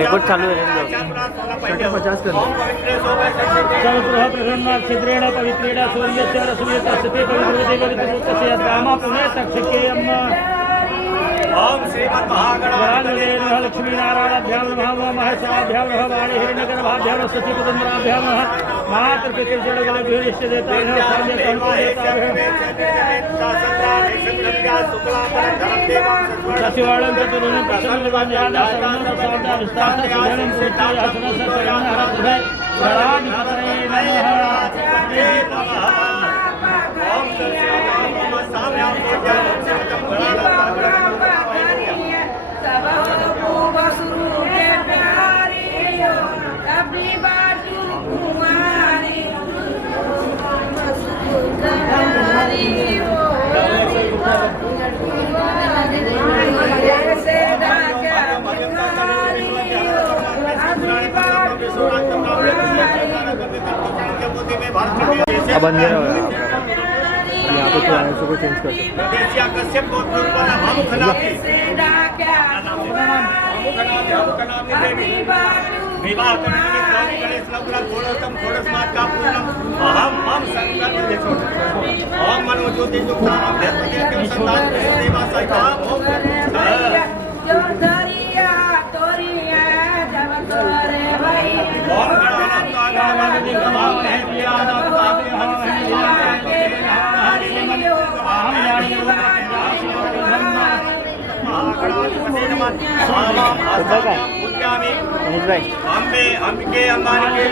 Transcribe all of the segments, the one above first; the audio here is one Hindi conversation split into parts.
रेकॉर्ड चालू है छिद्रेण पवित्रेण सूर्यस्य रश्मितस्य पवित्रस्य कामा पुनः तक्षके अम्मा ओम श्रीमन्महागणाधिपतये नमः लक्ष्मी नारायणाभ्यां नमः महेशाभ्यां नमः वाणी हिरण्यगर्भाभ्यां नमः सचिपदम्बराभ्यां नमः मातृपितृजनगणभ्यो देवताभ्यः साम्य कंसदेवताभ्यः सचिवाणं चतुर्णं प्रसन्नवन्याना सर्वं साधा विस्तारं सुधनं सूत्राय हसनस्य चरणहरद्भय गणाधिपतये नमः ओम अब अंधेरा हो रहा है यहाँ पे तो आने को चेंज कर अम्बे अंबिके अंबानिके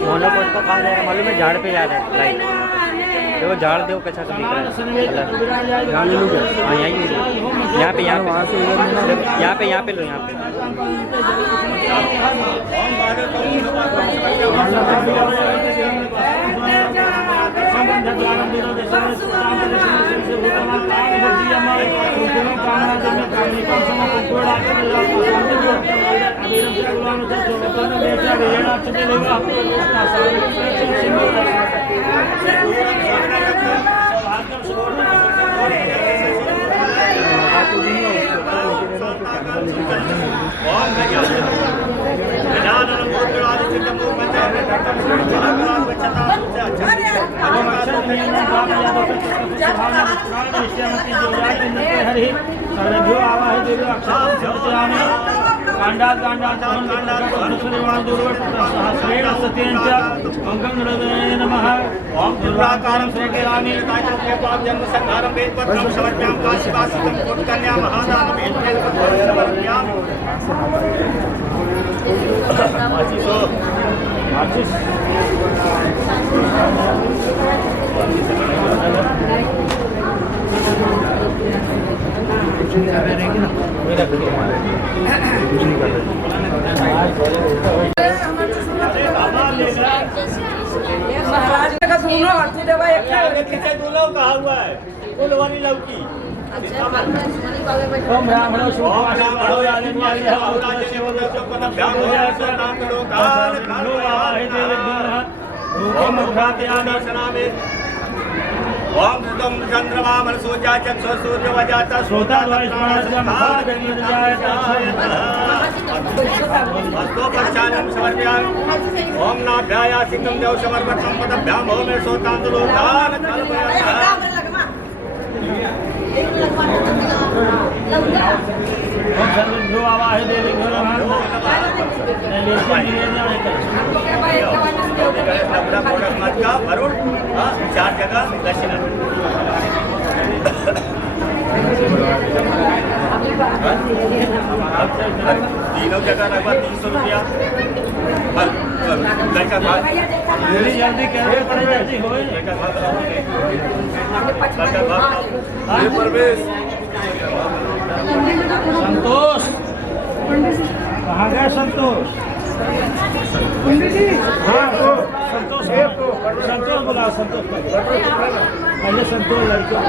मोनोपोट का काम है मालूम है झाड़ पे जा रहा है लाइट देखो झाड़ देखो कैसा दिख रहा है हाँ यहाँ पे यहाँ पे लो यहाँ पे ओम दुर्गाकारं श्रीरामी ताजोके पाप जन्म संहारं वेदपत्रं समर्प्यां काशीवासितं कोटकन्या महादानं वेदपत्रं समर्प्यां आशीषो आशीष महाराज का दोनों हाथी दवा एक किसे दूल्हा कहा हुआ है फूल वाली लौकी ओम ब्राह्मणो ब्राह्मणो यानिवारि हवराज सेवदस्य पदम ब्राह्मणो नामलो काल कालो आवाहि देवद्वारा रूपम उद्घाटयामि सनामे ओम ऋतम चंद्रमा मनसूजा चक्षु सूर्य वजाता श्रोता हस्तो पक्षानं समर्पयामि ओम नाभ्याया सिंहं देव समर्पणं पदभ्यां भौमे श्रोतांतलोकान कल्पयामि ओम सर्वभ्यो आवाहे देवी वरुण 4 जगह दक्षिणा तीनों जगह लगभग 300 रुपया जल्दी जल्दी हो प्रवेश संतोष कहाँ गए संतोष हाँ संतोष संतोष बुलाओ संतोष पहले संतोष लड़कियों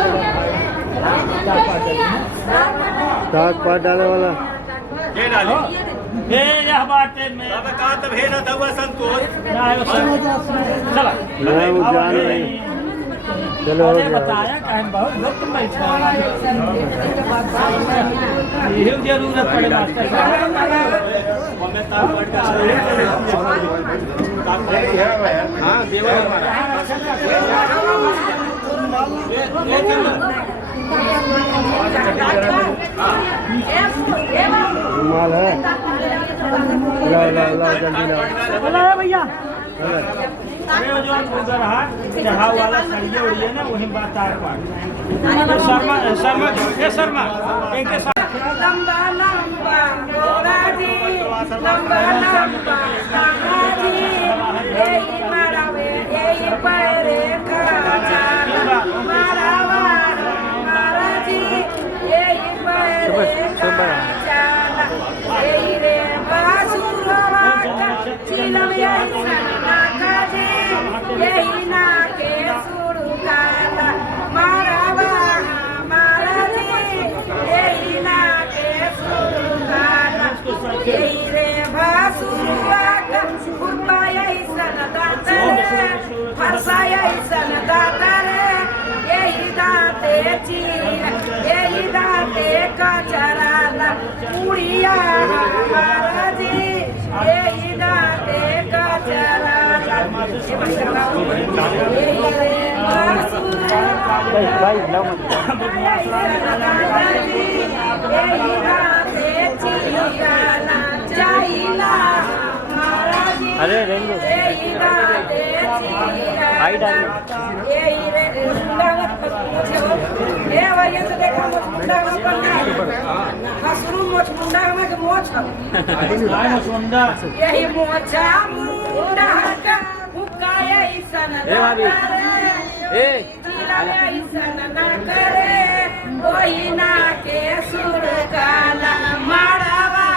डाक पाट डाले वाला ये डालो ये यह बातें में तब का तब है ना तब संतोष चला वो जान रही चलो हो गया बताया कहीं बहुत लोग तुम बैठा यही जरूरत पड़े मास्टर हाँ देवा रुमाल है ला जल्दी ला भैया जहाँ वाला सरिये उड़िए ना वही बात तार पार शर्मा शर्मा ये शर्मा इनके साथ लंबा लंबा गोराजी लंबा लंबा गोराजी यही मारावे यही पैरे काचा मारावा महाराजी यही पैरे काचा यही रे बासुरवा चिलम यही नाकाजी यही नाके सुरुकाला मारावा महाराजी यही नाके सुरुकाला यही रे बासुरवा कुर्बा यही सनदातरे फरसा यही सनदातरे यही दाते चीर यही दाते कचराला उड़िया महाराजी यही दाते कचराला यही रे बासुरवा यही दाते चीराला चाहिला महाराजी अरे रेंगो आई डाल यही मोचा मुंडा का हुकाया ईसन ए ईसन ना करे वही ना के सुर काला मारावा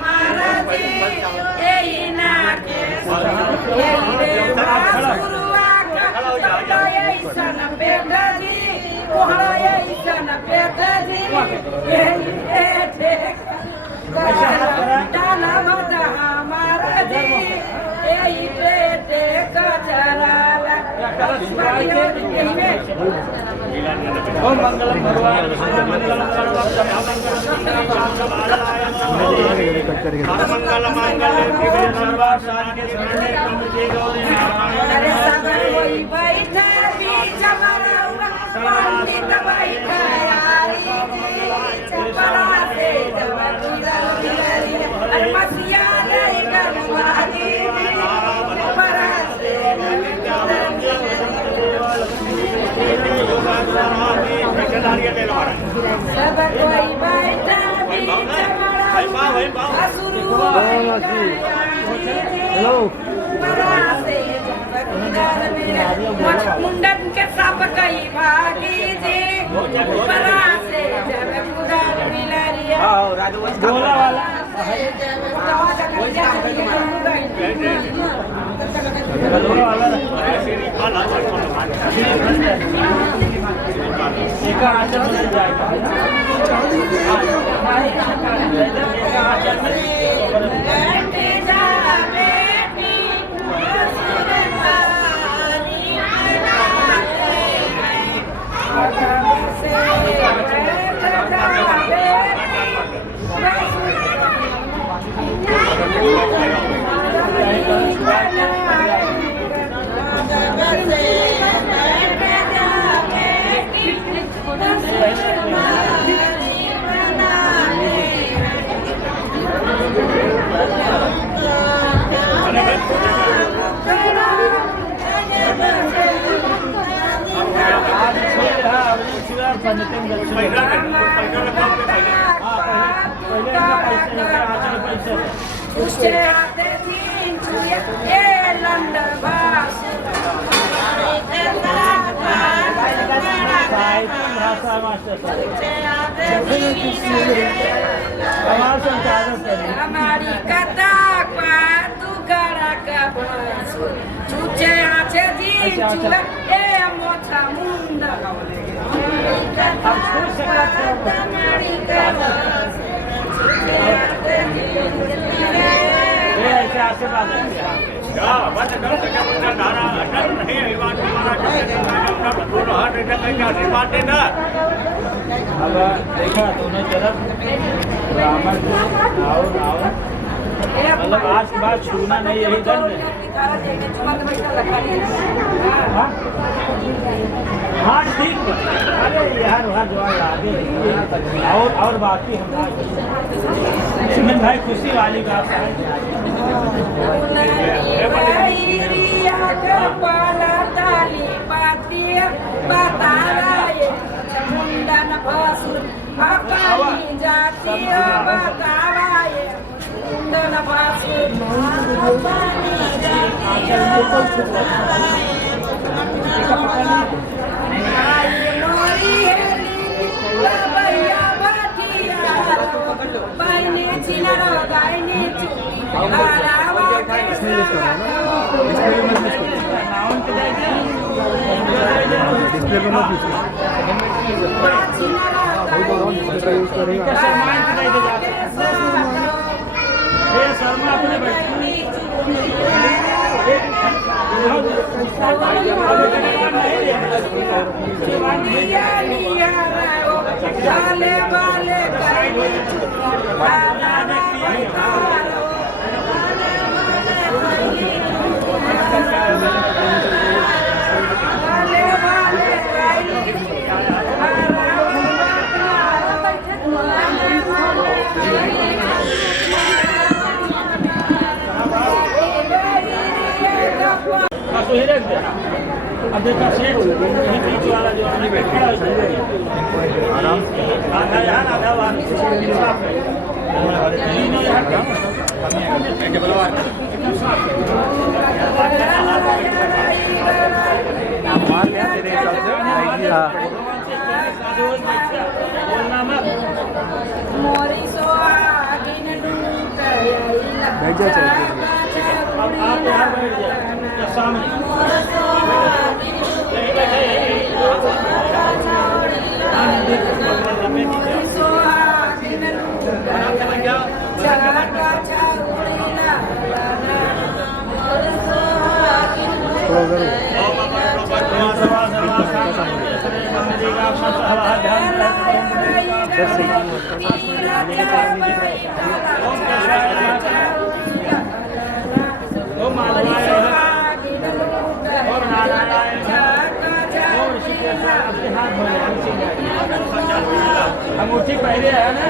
महाराजी यही ना के यही रे बासुरवा का यही सन बेगजी कोहरा यही सन बेगजी यही रे डाला मदा महाराजी यही बेटे कचराला ओम मंगलम भगवान मंगलम मंगल मंगल सर्वासाधके शरणे त्र्यंबके गौरी अरे नारायण सबर होई बैठा बीच मरवा पंडित बैठा यारी चपरा से जबर गुजरी अरे मसिया नहीं गरवादी चपरा से सबर होई बैठा बीच मरवा असुरु हेलो मुंडन के सब कई भागी जी बरा से जब पुदार मिलरिया गोला वाला पहिला तुझे आते तीन चुया ये लंडन भास हमारी कथा तू करा चुचे आचे तीन चुया ये मोटा मुंडा हमारी कथा अब देखा दोनों तरफ ब्राह्मण मतलब आज के बाद छूना नहीं, यही दंड है। हाँ ठीक है, अरे यार वहाँ जो आगे और बाकी हम सुमन भाई खुशी वाली बात है। शर्मा अपने तो ही रख देना। अब देखा सेठ बीच वाला जो आने बैठा है आराम से आधा यार आधा वार अब आप यहाँ बैठ जाए सामने अंगूठी पहले है ना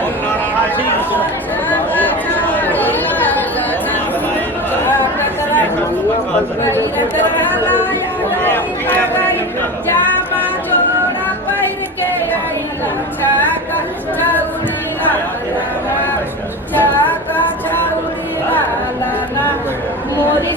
मोरी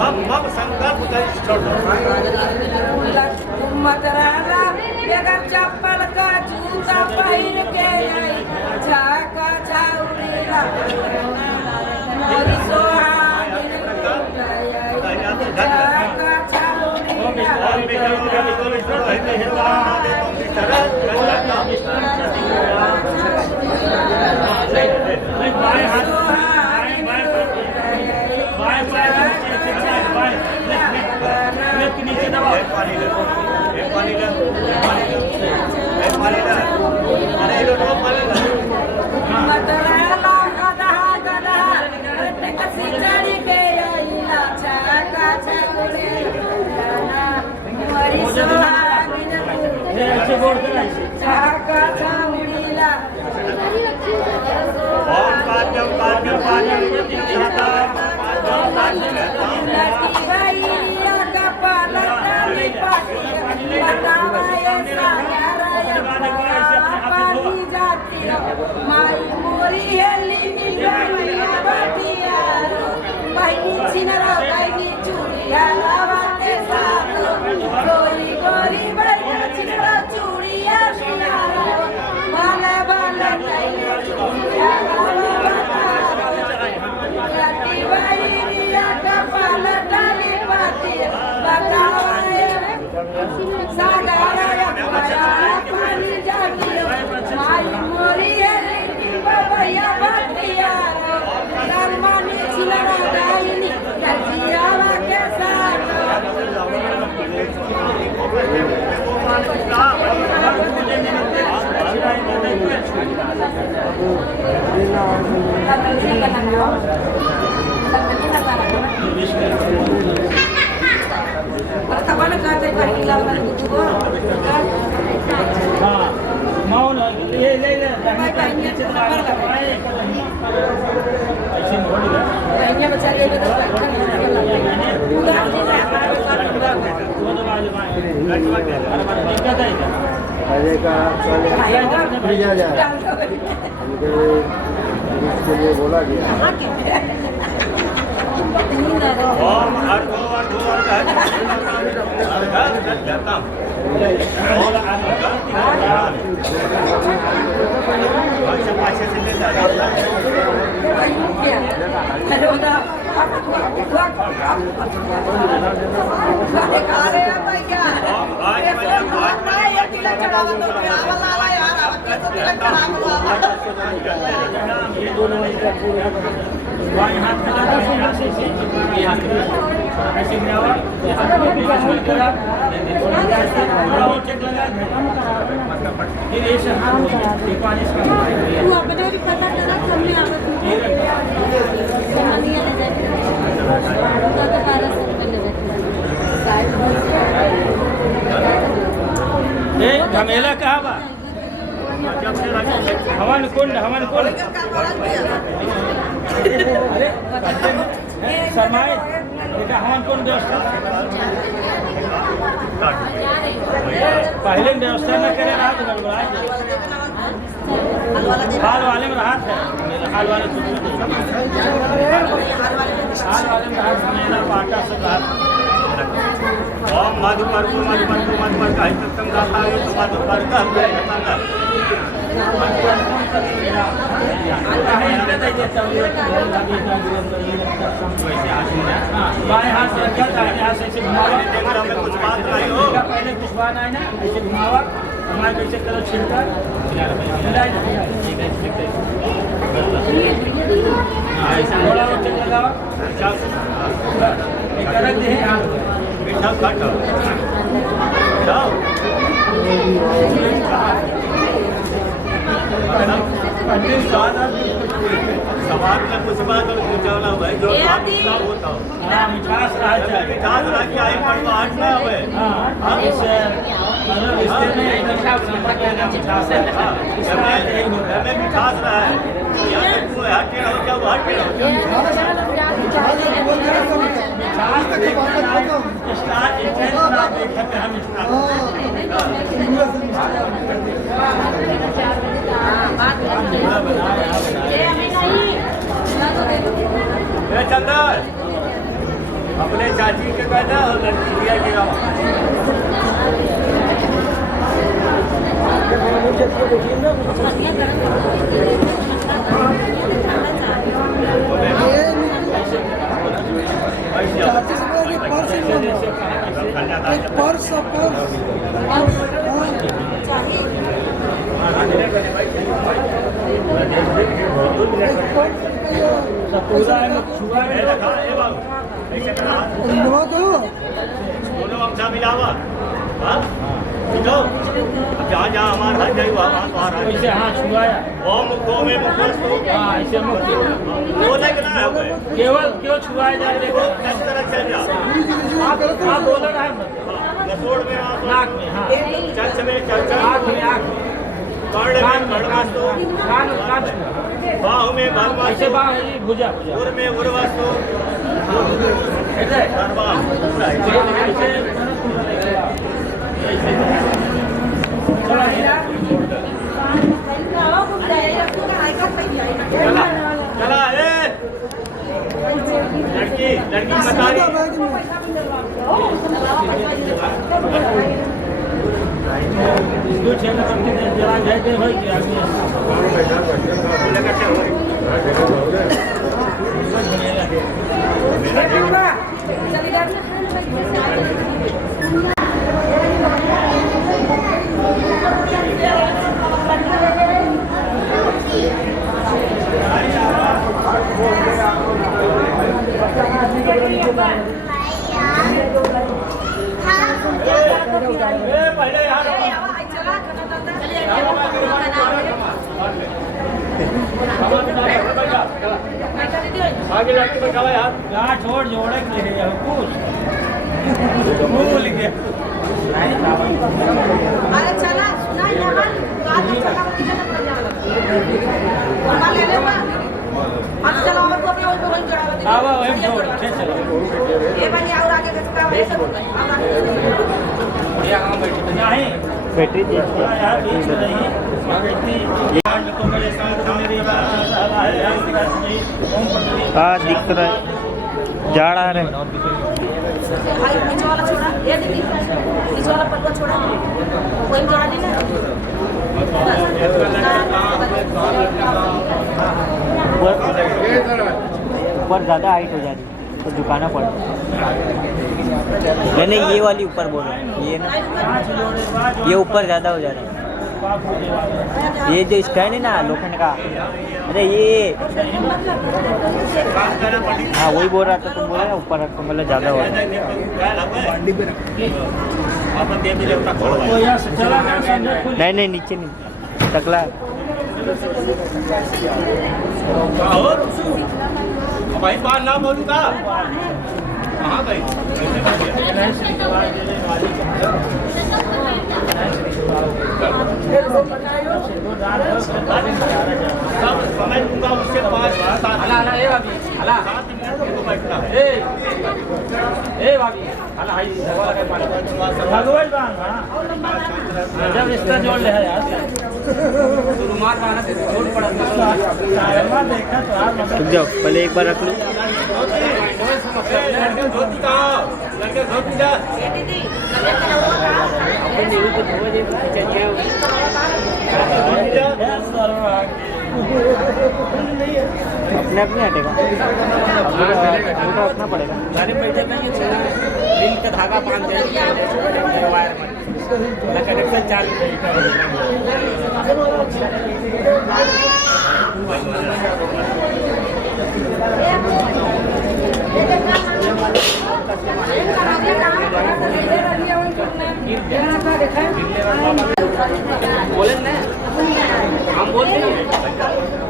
हम संकल्प मगराला बगैर चप्पल का जूता पहिर के झाका झाउरीला मोरी सोहाग बाएं हाथ बाएं के नीचे दबाओ। ऐसे बोल कर ऐसे ओम पाद्यम पाद्यम पाद्यम मौन ले ले ले ऐसे मोड़ दे अरे का भेजा जाए इसके लिए बोला गया। ओम ये दोनों बाएं हाथ में लगा ऐसे ऐसे मिलावा थोड़ा और चेक लगा फिर ऐसे हाथ पानी से तू अपने भी पता करा हमने आवत नहीं आने जाए तो 1200 रुपए ले ए झमेला कहाँ बा हवन कुंड शर्माए बेटा हवन कुंड व्यवस्था पहले व्यवस्था न करे रहा तो गड़बड़ा हाल वाले में रहा था हाल वाले में मेरा पाटा से रहा ओम मधुकर का हितम गाता है तो मधुकर का बाएं हाथ से रखा था यहाँ से ऐसे घुमावा कुछ बात नहीं हो पहले कुछ बात है ना ऐसे घुमावा हमारे कैसे करो छिड़का थोड़ा और चेक लगावा एक अलग दे मीठा घट जाओ समाज में कुछ बात और पूछाना हुआ जो होता हो मिठास रहा चाहिए मिठास रहा कि आई पड़वा हट ना हुए हाँ इस रिश्ते में मिठास है हमें मिठास रहा है यहाँ तक तू हटे रहो क्या वो हटे रहो चंदर अपने चाची के कहना लड़की लिया गया पूरा है छुआ है रखा है बाबू दोनों अंशा मिलावा हाँ ठीक हो अब जहाँ जहाँ हमारा हाथ जाएगा वहाँ वहाँ हाथ ऐसे हाँ छुआया ओम मुखो में मुखस्तु हाँ ऐसे मुक्त बोले कि ना है कोई केवल क्यों छुआया जाए देखो इस तरह चल जा आप बोला ना नसोड़ में नाक में हाँ चंच में चंच आँख में कर्ण में कर्णवास्तु कान कान बाहु में ऐसे भरवास्तु बाह भुजा उर में उर्वास्तु ऐसे सर्वा ऐसे चला ए लड़की लड़की बता रही कुछ है ना सबके जरा जाए दे भाई कि आदमी पहले यार आगे लड़की बैठावा यार यहाँ छोड़ जोड़े के लिए कुछ भूल गया अरे चला सुना यहाँ बात चला और ले ले अब चला और को अपने और बोल चढ़ावा दे आवा वही छोड़ चलो ये वाली और आगे कसका है सब ये कहाँ बैठी नहीं बैटरी यार बीच में नहीं बैठी तो मेरे साथ मेरी हाँ दिख रहा है झाड़ आ रहे हैं भाई बीच वाला छोड़ा ये दीदी बीच वाला पल्ला छोड़ा कोई जोड़ा नहीं ना ऊपर ज़्यादा हाइट हो जा रही है तो झुकाना पड़ता नहीं ये वाली ऊपर बोल रहा हूँ ये ना ये ऊपर ज़्यादा हो जा रहा है ये जो स्टैंड है ना लोखंड का अरे ये हाँ वही बोल रहा था तुम बोल रहे ऊपर रखो मतलब ज़्यादा हो रहा है नहीं नहीं नीचे नहीं टकला है भाई बात ना बोलू का कहाँ गई सब समझ लूंगा उससे 5-7 मिनट बैठना है जब रिश्ता जोड़ ले यार रुमाल बांधा थे छोड़ पड़ा देखा तो यार रुक जाओ पहले एक बार रख लो धोती कहाँ लड़के धोती जा ये दीदी अपने आप नहीं हटेगा रखना पड़ेगा गाड़ी बैठे में ये रील का धागा बांध दे वायर में कनेक्शन चालू बोले ना हम बोलते हैं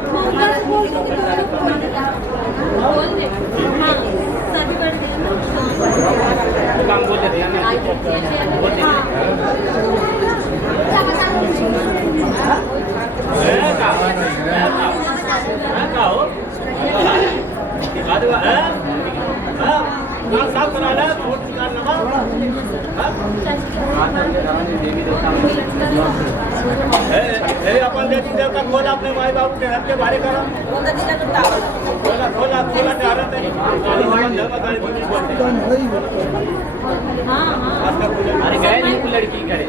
काम बोलते थे साफ करा ले वोट निकालना अपन देवी देवता खोला अपने माई बाबू के घर के बारे करो खोला खोला खोला टारत है अरे गए नहीं कोई लड़की करे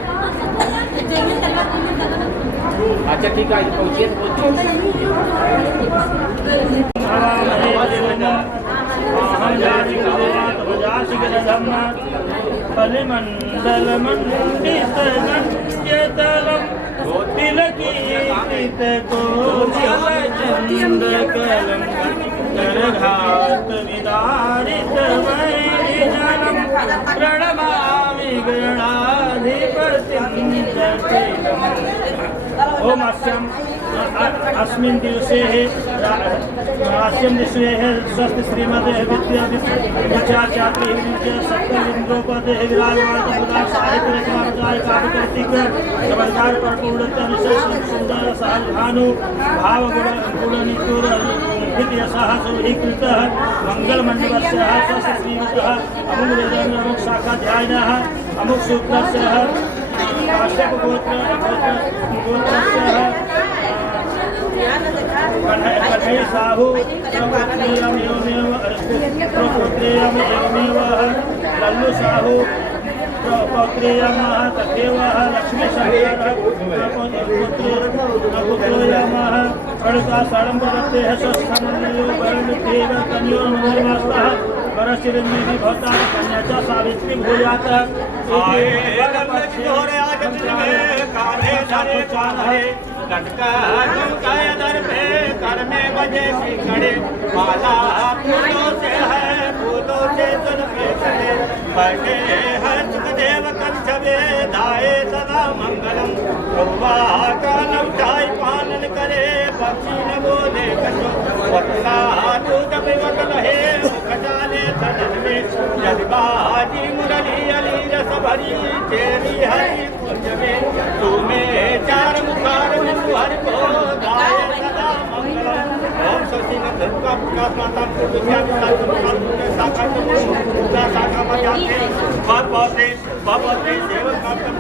अच्छा ठीक है पहुंचिए तो बलिमण्डलमण्डितगण्यतलं तिलकीर्तितकोटिलचन्द्रकलं करघातविदारितवैरिजलं प्रणमामि गणाधिपतिं जटिलम्। ओम अस्मिन् दिवसे स्वस्ति श्रीमते विद्याचार्य सप्तलिंगोपदे विराजमान साहित्य रचना काव्यकृतिक चमत्कार सुंदर सहभानु भाव गुण निपुर यशः सुभीकृतः मंगलमण्डपस्य स्वस्ति श्रीमतः अमुक वेदांग अमुक शाखाध्यायिनः अमुक सूत्रस्य काश्यप गोत्रस्य कन्हैया साहू प्रपुत्रेयमेव लल्लु साहू पौत्रेयमः तथैव लक्ष्मीशङ्करः पुत्रोयमः प्रणुता साडम्बरतेः स्वस्थानयो वरमित्येव कन्योर्मधुर्मास्तः वरश्चिरञ्जीवी भवता कन्या च सावित्री भूयात्। कर्मे बजे खड़े माला फूलों से है फूलों से चलते चले बैठे है सुखदेव कंचवे दाए सदा मंगलम कौवा का नवचाई पालन करे पक्षी न बोले कछो वत्सा दूध वतन है कटाले सदन में जज्बाजी मुरली अली रस भरी तेरी हरी कुंज में तुम्हें चार मुखार हर को गाए सदा मंगलम। ओम शशि नंदन प्रकाश माता को विद्या विद्या साकार शाखा में जाते बाबा सेवक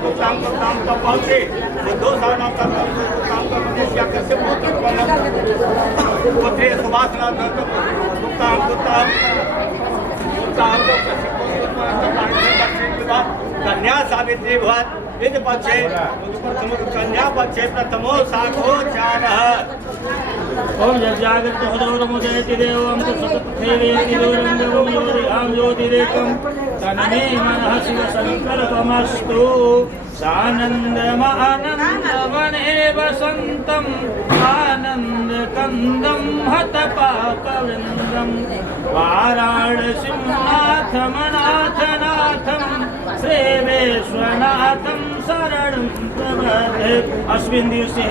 को काम का पहुंचे दो साल काम का मनुष्य कैसे पुत्र सुभाष कन्या सावित्री भवत विद पक्षे कन्या पक्षे प्रथमो साखो चारः। ओम जजागृत हृदोरमुदयति देवं सततथैवेति दोरङ्गवं योरिहां ज्योतिरेकं तन्मे मनः शिवसङ्कल्पमस्तु। सानन्दमानन्दवने वसन्तम् आनन्दकन्दं हतपाकवृन्दं वाराणसीं नाथमनाथनाथं श्रीविश्वनाथं शरणं प्रपद्ये। अस्मिन् दिवसे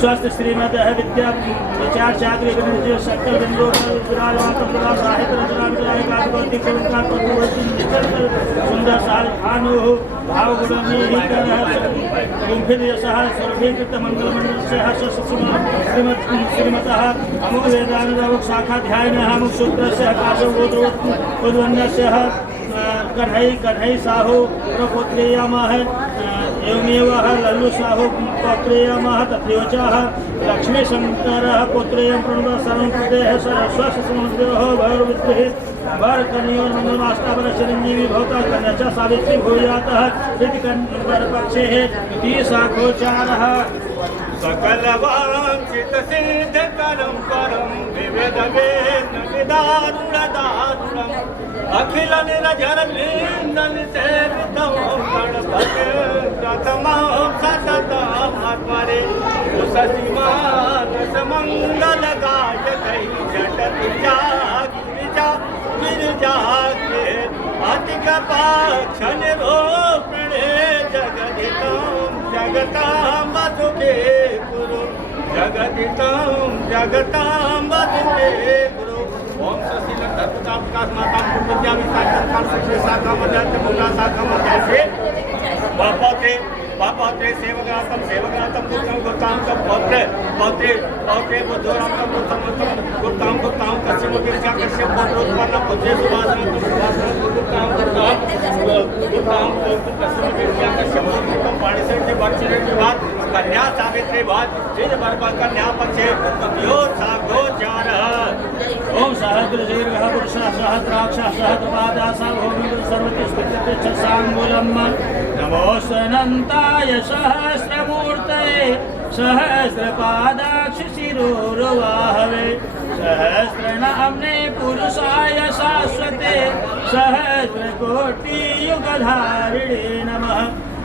स्वस्थ श्रीमद विद्या विचार चाक्री सकल बिंदु विराजमान साहित्य रचना सुंदर साल भानु भाव गुणित यशः सर्वभीकृत मंगलमंडल श्रीमतः अमुक वेदांग शाखाध्यायिनः अमुक सूत्रस्य काशोद्वन्यस्य कन्हई साहू प्रपुत्रेयमः एवमेव लल्लु साहू पौत्रेयमः तथैव च लक्ष्मीशङ्करः पुत्रेयं प्रणव सर्वप्रदेः स्वस्वसमुद्रोः भैरविद्भिः वरकन्योर्मङ्गलमाष्टावरश्चिरञ्जीवी भवता कन्या च सावित्री भूयातः इति वरपक्षे द्विशाखोचारः। सकलवांछित सिद्ध करम परम विविध वेद विदारुणदारुणम अखिल निरजर लिंदन सेवितम गणपति प्रथमं सततम आत्मरे सुसीमानस मंगल गायकै जटतिजा गिरिजा गिरिजा के अधिक पाक्षण रोपिणे जगदितं जगतां वसुते गुरु जगदितं जगतां वसुते गुरु। ओम शशि नंदन प्रकाश माता विद्या विशाखा शाखा मध्य मुद्रा शाखा मध्य बापौत्रे सेवकातम गुप्तम गुप्ताम तम पौत्रे बुद्धोराम तम गुप्ताम कश्यप गिरिजा कश्यप पुत्रोत्पन्न पुत्रे सुभाषण गुप्ताम कश्यप गिरिजा कश्यप पुत्रोत्पन्न पाणिसर के बच्चे बाद कन्या सावित्री बाद जिन बरबल कन्या पक्षे यो सागो चारः। ओम सहस्र दीर्घ पुरुष सहस्राक्ष सहस्रपादा साभूमिं सर्वतिष्ठित सांगुलम नमोऽनन्ताय सहस्रमूर्तये सहस्रपादाक्ष शिरोर्वाहवे सहस्रनाम्ने पुरुषाय शाश्वते सहस्रकोटि युगधारिणे नमः।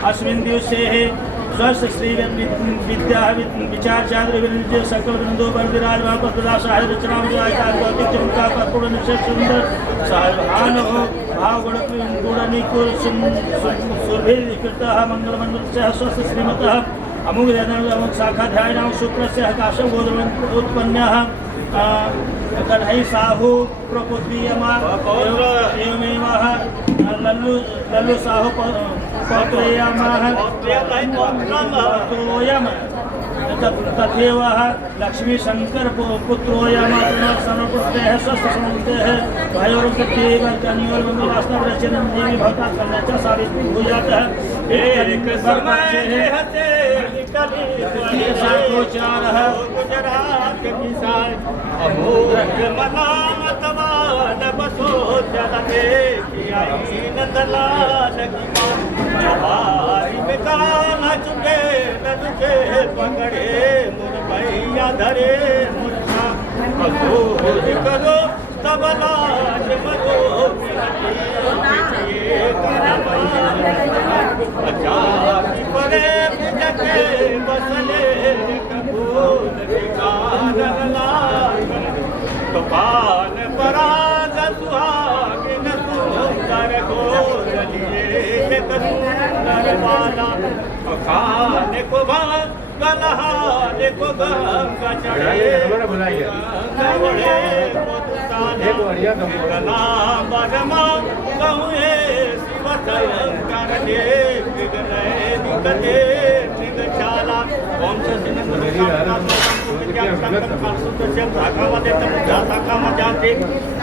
अस्मिन् दिवसे स्वस्थ श्री विद्या विचार चांद्र विरंजय सकल वृंदो पर विराजमान पद्मदा साहिब रचना विराजमान भौतिक चमत्कार कर्पूर निश्चय सुंदर साहिबान हो भाव गुण निकुल सुरभिर कृतः मंगल मंगल से स्वस्थ श्रीमतः अमुक अमुक शाखा ध्यान शुक्र से आकाश उत्पन्नः कन्हई साहू प्रपुत्रीयमा एवमेव लल्लु साहू पौत्रेयमः पौत्रोयम तथैव लक्ष्मी शंकर पुत्रोयम सर्वपुत्रेः स्वस्थ समन्तेः भयोर्गत्यैव कन्योर् मंगलास्ताव रचनं देवी भवता कन्या सावित्री भूयातः साकोचारः गुजरात किसान अमोघ मनामतवान बसो चलते किया नंदलाल की जवारी में काना चुके न तुझे पकड़े मुर भैया धरे मुर्खा अघोष करो तबला मजो अचाकी परे जगे बसले कबूल गान कपाल पराग सुहागिन सुंदर गोलिए सुंदर बाला खाने को गलहाने को गंगा चढ़े गला बरमा कहुए शिवशंकर दे विघ्ने निकटे निगचाला ओम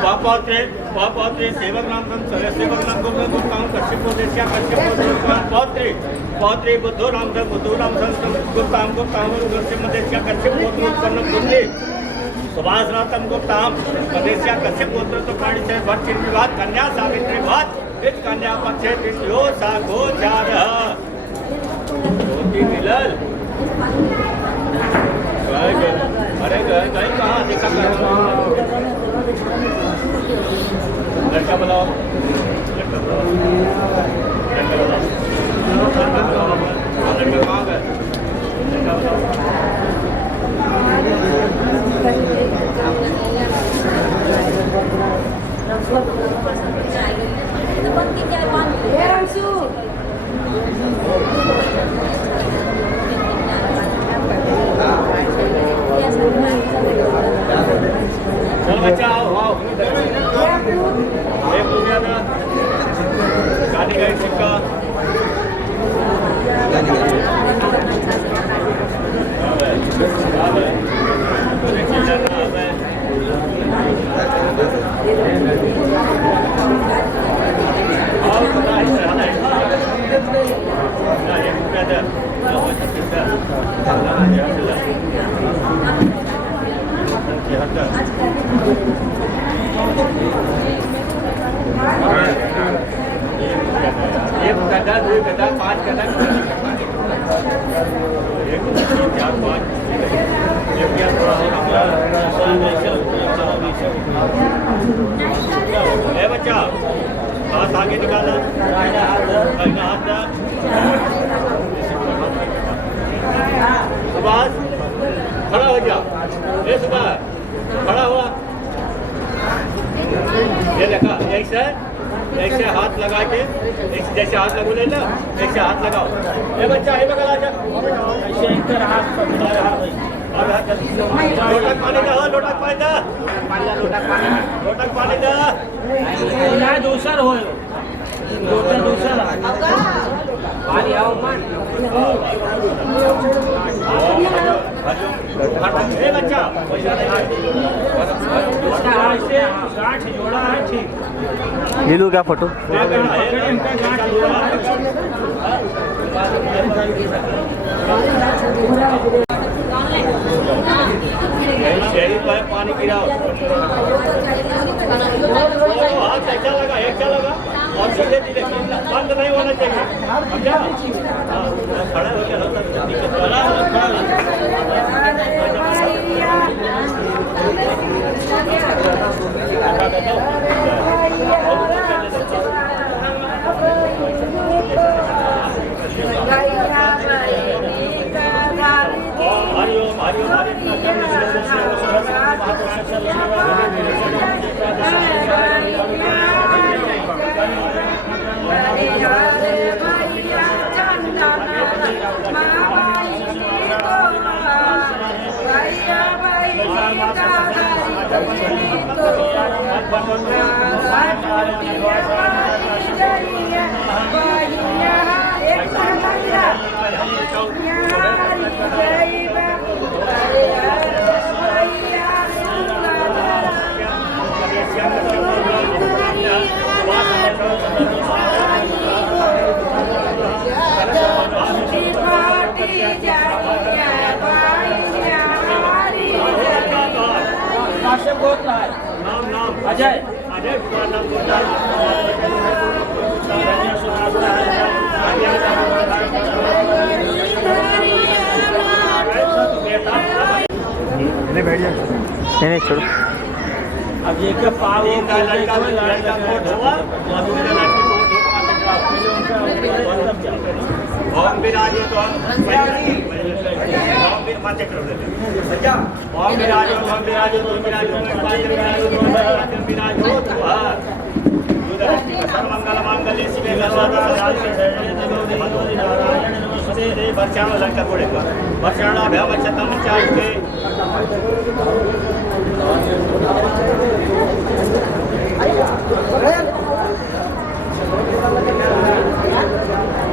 पापात्रे पापात्रे सेवक नाम सेवक नाम गुप्ताम कश्यप देश्या कश्यप पौत्रे पौत्रे बुद्धो नाम गुप्ताम गुप्ताम कश्यप देश्या कश्यप उत्पन्न बुद्धि सुभाषनाथम गुप्ताम प्रदेश्या कश्यप पुत्र तो प्राणी से भट्ट विवाद कन्या सावित्री भात इस कन्या पक्षे तिथियो सा गोचार ज्योति मिलल अरे गए कहाँ देखा लड़का बुलाओ लड़का कहाँ गए चल बच्चा आओ आओ एक हो गया था गाड़ी का एक सिक्का एक गदा दो गदा पांच गदा एक चार पांच एक क्या ए बच्चा हाथ आगे निकाला हाथ सुभाष खड़ा हो जा ए सुभाष खड़ा हुआ ये देखा एक से हाथ लगा के एक जैसे हाथ लगो ले लो एक से हाथ लगाओ ये बच्चा ये बगल आ जा ऐसे इधर हाथ पकड़ा रहा भाई और हाथ लोटक पानी दे लोटक पानी दे लोटक पानी दे ना दूसर हो लोटक दूसर पानी आओ मन ए बच्चा ऐसे गांठ जोड़ा है ठीक ले लो क्या फोटो शहरी पर पानी गिराओ हाथ ऐसा लगा और धीरे धीरे बंद नहीं होना चाहिए समझा खड़ा हो गया भाइयों हमारे काश्यप गोत्र है अजय बैठ जाए नहीं छोड़ो अब ये क्या पाव ओम विराजो तो ओम माते करो भैया ओम विराजो तो विराजो सर्वमंगल मांगल्ये शिवे सर्वार्थ वर्षाण लंका कोड़े वर्षाण भयमचतम चाइके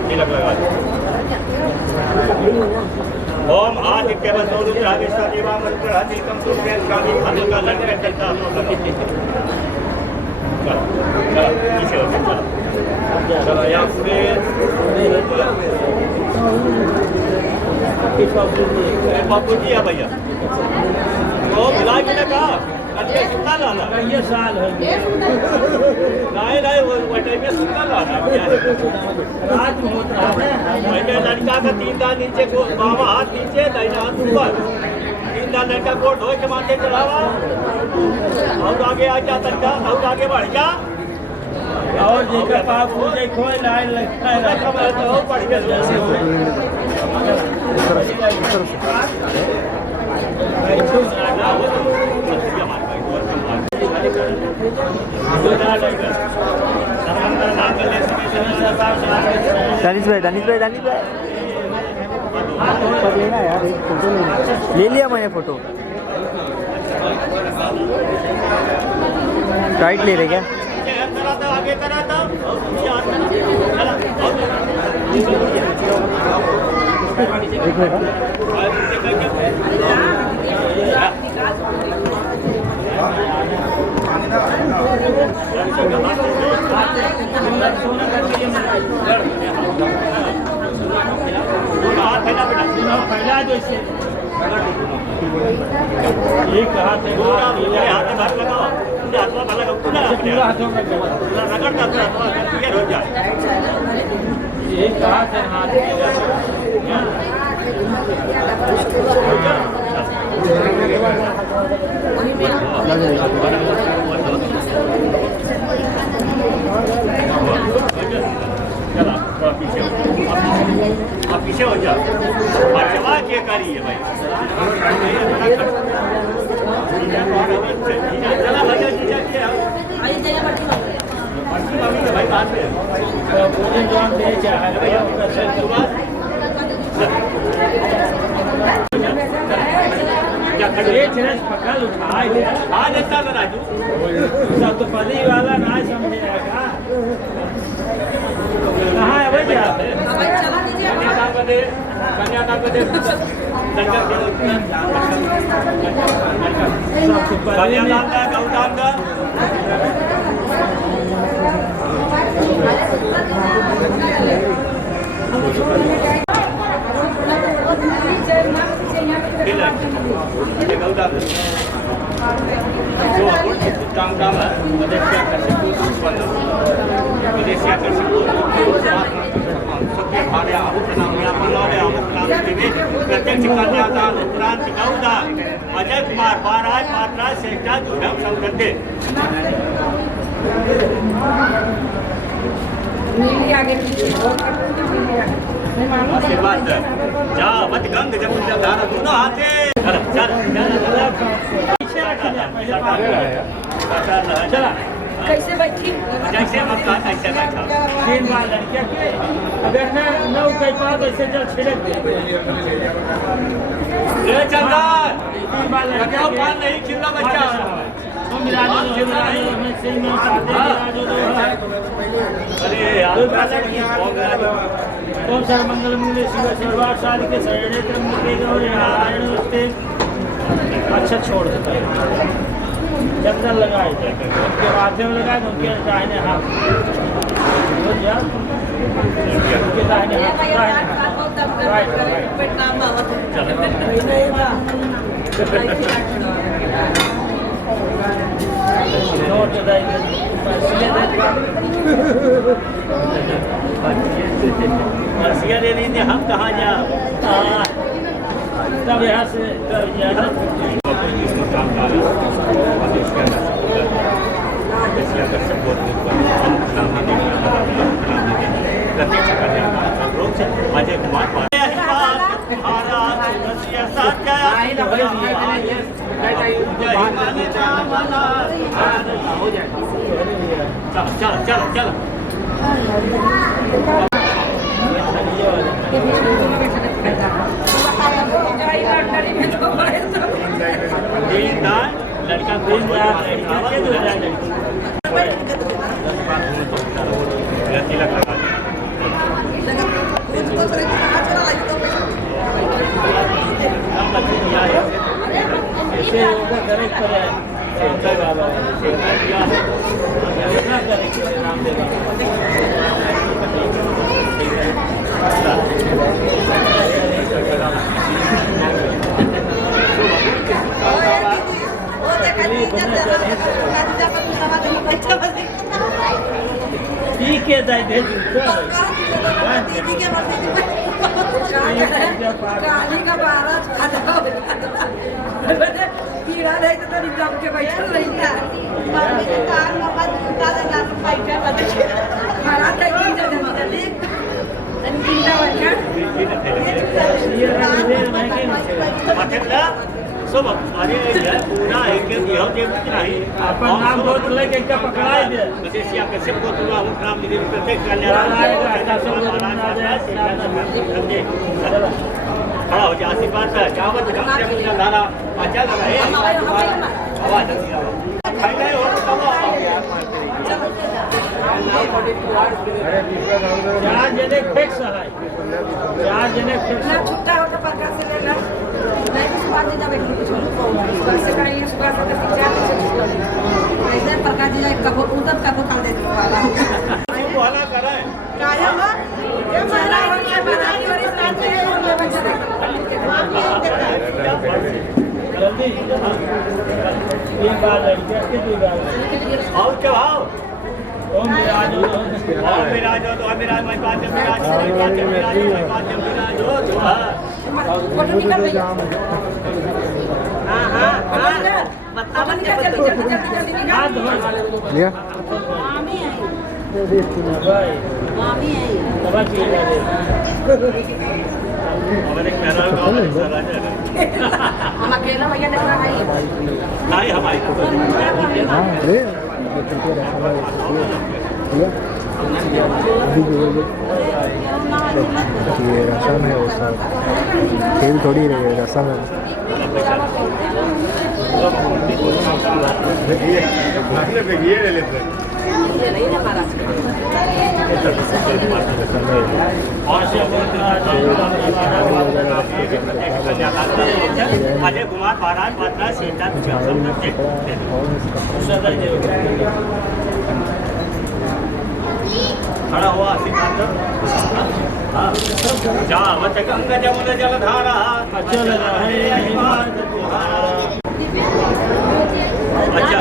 तिलक लगा ओम आदित्य वसुरुद्र राजेश्वर देवा मंत्र तिलकम सूर्य स्वामी भानु का लंका चलता चलो यहाँ पूरे बापू जी है भैया तो मिला के लगा अच्छे सुनता लाना ये साल है नहीं वो वटे में सुनता लाना रात में होता है मैंने लड़का का 3 दान नीचे को बाबा हाथ नीचे दाहिना हाथ ऊपर 3 दान लड़का को ढोए के माथे चढ़ावा और आगे आ जा तड़का और आगे बढ़ जा और जेकर पाप हो जाए कोई लाइन लगता है तो बढ़ गया जैसे दानिश भाई लेना यार एक फोटो ले लिया मैंने फोटो टाइट ले रहे क्या आगे करा था एक मिनट पहला जैसे एक हाथ है हाथ में हाथ लगाओ हाथ में लगाओ पूरा हाथों में रगड़ता पूरा क्लियर हो जाए एक हाथ है हाथ चला थोड़ा पीछे आप पीछे हो जाओ बचवा के करिए भाई चला भैया जीजा के भाई बात में पूरे जवान दे चाहे भैया पकड़ उठाए आ देता ना राजू सब तो पली वाला ना समझेगा कहाँ है भैया कन्यादान को दे कन्यादान का गौदान का काम है विदेशी आकर्षक प्रत्यक्ष कन्यादान उपरांत गौदान अजय कुमार महाराज महाराज शेखा जुड़म संगठे आशीर्वाद जा मत गंग जब धारा दोनों हाथे पीछे रखिए, पहले चला कैसे बैठी जैसे हम कहा कैसे बैठा 3 बार लड़कियां के अगर न कह पाओ तो ऐसे चल छिड़क दे ले चंदा 3 बार लड़कियां के पान नहीं खिला बच्चा तुम मिराजो हमें से में साथे मिराजो अरे यार ओम सर्वमंगल मूले शिव सर्वार्थ साधिके शरणे त्र्यंबके गौरी नारायण नमस्ते। अच्छा छोड़ देता है चंदन लगाए थे उनके माथे में लगाए उनके दाहिने हाथ उनके दाहिने हाथ राइट नोट मर्सिया दे दी हम कहाँ जा तब यहाँ से अजय कुमार चलो चलो चलो लड़का तिलक लगा ऐसे योगा करे करे शेखर बाबा शेखर योगा करे रामदेव ठीक है दाई दे गाली का बारह कीड़ा रहे तो तरी दब के बैठल रही था हरा था की जगह सब अरे पूरा एक नहीं अपन नाम बहुत लेके क्या पकड़ाई दे मदेशिया के सबको तुला नाम दे प्रत्येक कल्याण खड़ा हो जा आशीर्वाद का जावत गंगे पूजा धारा अच्छा लगा है आवाज खाई नहीं हो चार जने फिक्स है चार जने फिक्स ना छुट्टा होकर प्रकाश से लेना नहीं कुछ बात नहीं जब एक सुबह से करेंगे सुबह से ऐसे प्रकाश जी जाए कब उधर कब खा देती वाला वाला करे काया हो ये माला होने बधाई और इस रात में बच्चा जल्दी 3 बार लड़कियां के 2 बार और क्या भाव ओम विराजो और विराजो तो विराज मैं पांच विराज मैं पांच विराजो तो फोटो निकाल दे हां हां हां अपन क्या जल्दी हाथ धो लिया मामी आई भाई मामी आई बाबा की लगे हमारे पहला गांव में राजा हम अकेला भैया देख रहा है नहीं हमारी हाँ ले लिया ये रसम है वो सब तेल थोड़ी रहे रसम है ये ले लेते ये नहीं है हमारा अजय कुमार महाराज पटना सेंटर खड़ा हुआ सिद्धांत जा मत गंगा जमुना जलधारा अच्छा लगा है अच्छा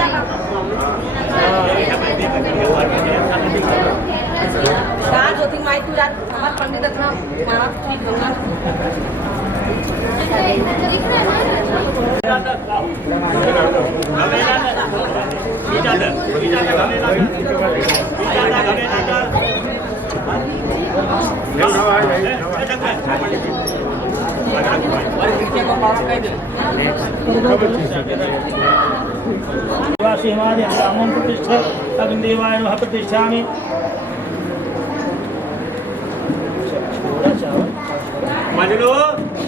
राज होती माई तू रात हमार पंडित था हमारा ठीक होगा घमेला शिवादि रामं प्रतिष्ठा अग्निदेवाय नमः प्रतिष्ठामि मजलो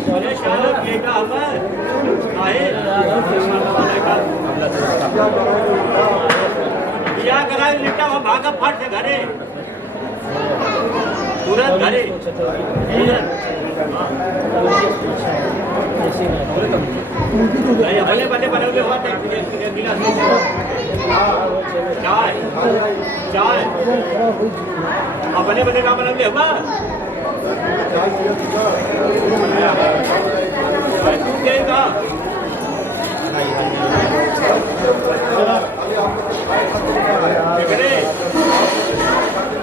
बोले शालो बेटा अमर आहे या करावी लिटा वो भागा फाट से घरे तुरंत घरे भले भले बनोगे बात एक गिलास चाय चाय अब भले भले का बनोगे हुआ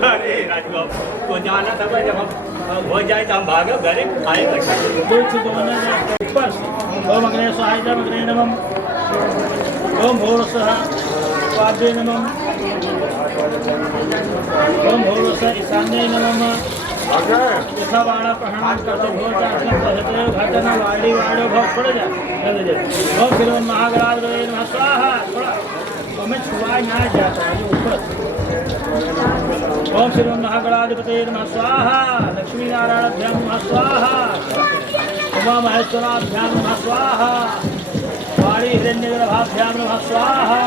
अरे राजू तो जाना था जब हम हो जाए तो हम भागे घरे आए ऊपर ओम अग्ने स्वाहाय अग्ने नमः ओम भोरसः स्वादे नमः ओम भोरसः ईशान्ये नमः यथा वाणा प्रणाम करते भोजा कहते घटना वाड़ी वाड़ो भाव पड़ जा ओम फिर महागराज गए नमः स्वाहा थोड़ा तो मैं छुआ यहाँ जाता है ऊपर ओम श्री महागणाधिपते नमः स्वाहा लक्ष्मी नारायणाभ्याम नमः स्वाहा उमा महेश्वराभ्याम नमः स्वाहा वाणी हिरण्यगर्भाभ्याम नमः स्वाहा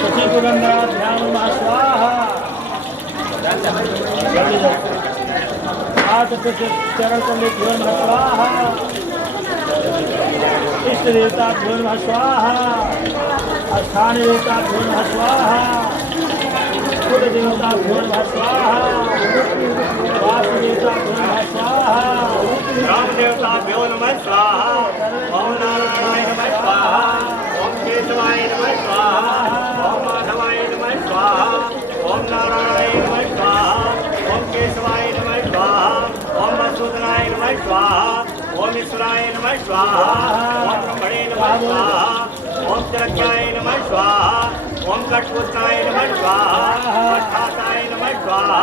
शची पुरंदराभ्याम नमः स्वाहा हाथ चरण को लेकर नमः स्वाहा इष्ट देवताभ्यो नमः स्वाहा स्थान देवताभ्यो नमः स्वाहा कुल देवताभ्यो नमः स्वाहा वासु देवताभ्यो नमः स्वाहा राम देवताभ्यो नमः स्वाहा ओम नारायणाय नमः स्वाहा ओम केशवाय नमः स्वाहा ओम माधवाय नमः स्वाहा ओम नारायणाय नमः स्वाहा ओम केशवाय नमः स्वाहा ओम मसूदनाय नमः स्वाहा ओम ईश्वराय नमः स्वाहा ओम ब्रह्मणे नमः स्वाहा ओम चरक्याय नमः स्वाहा ओम कटपुत्राय नमः स्वाहा अट्ठासाय नमः स्वाहा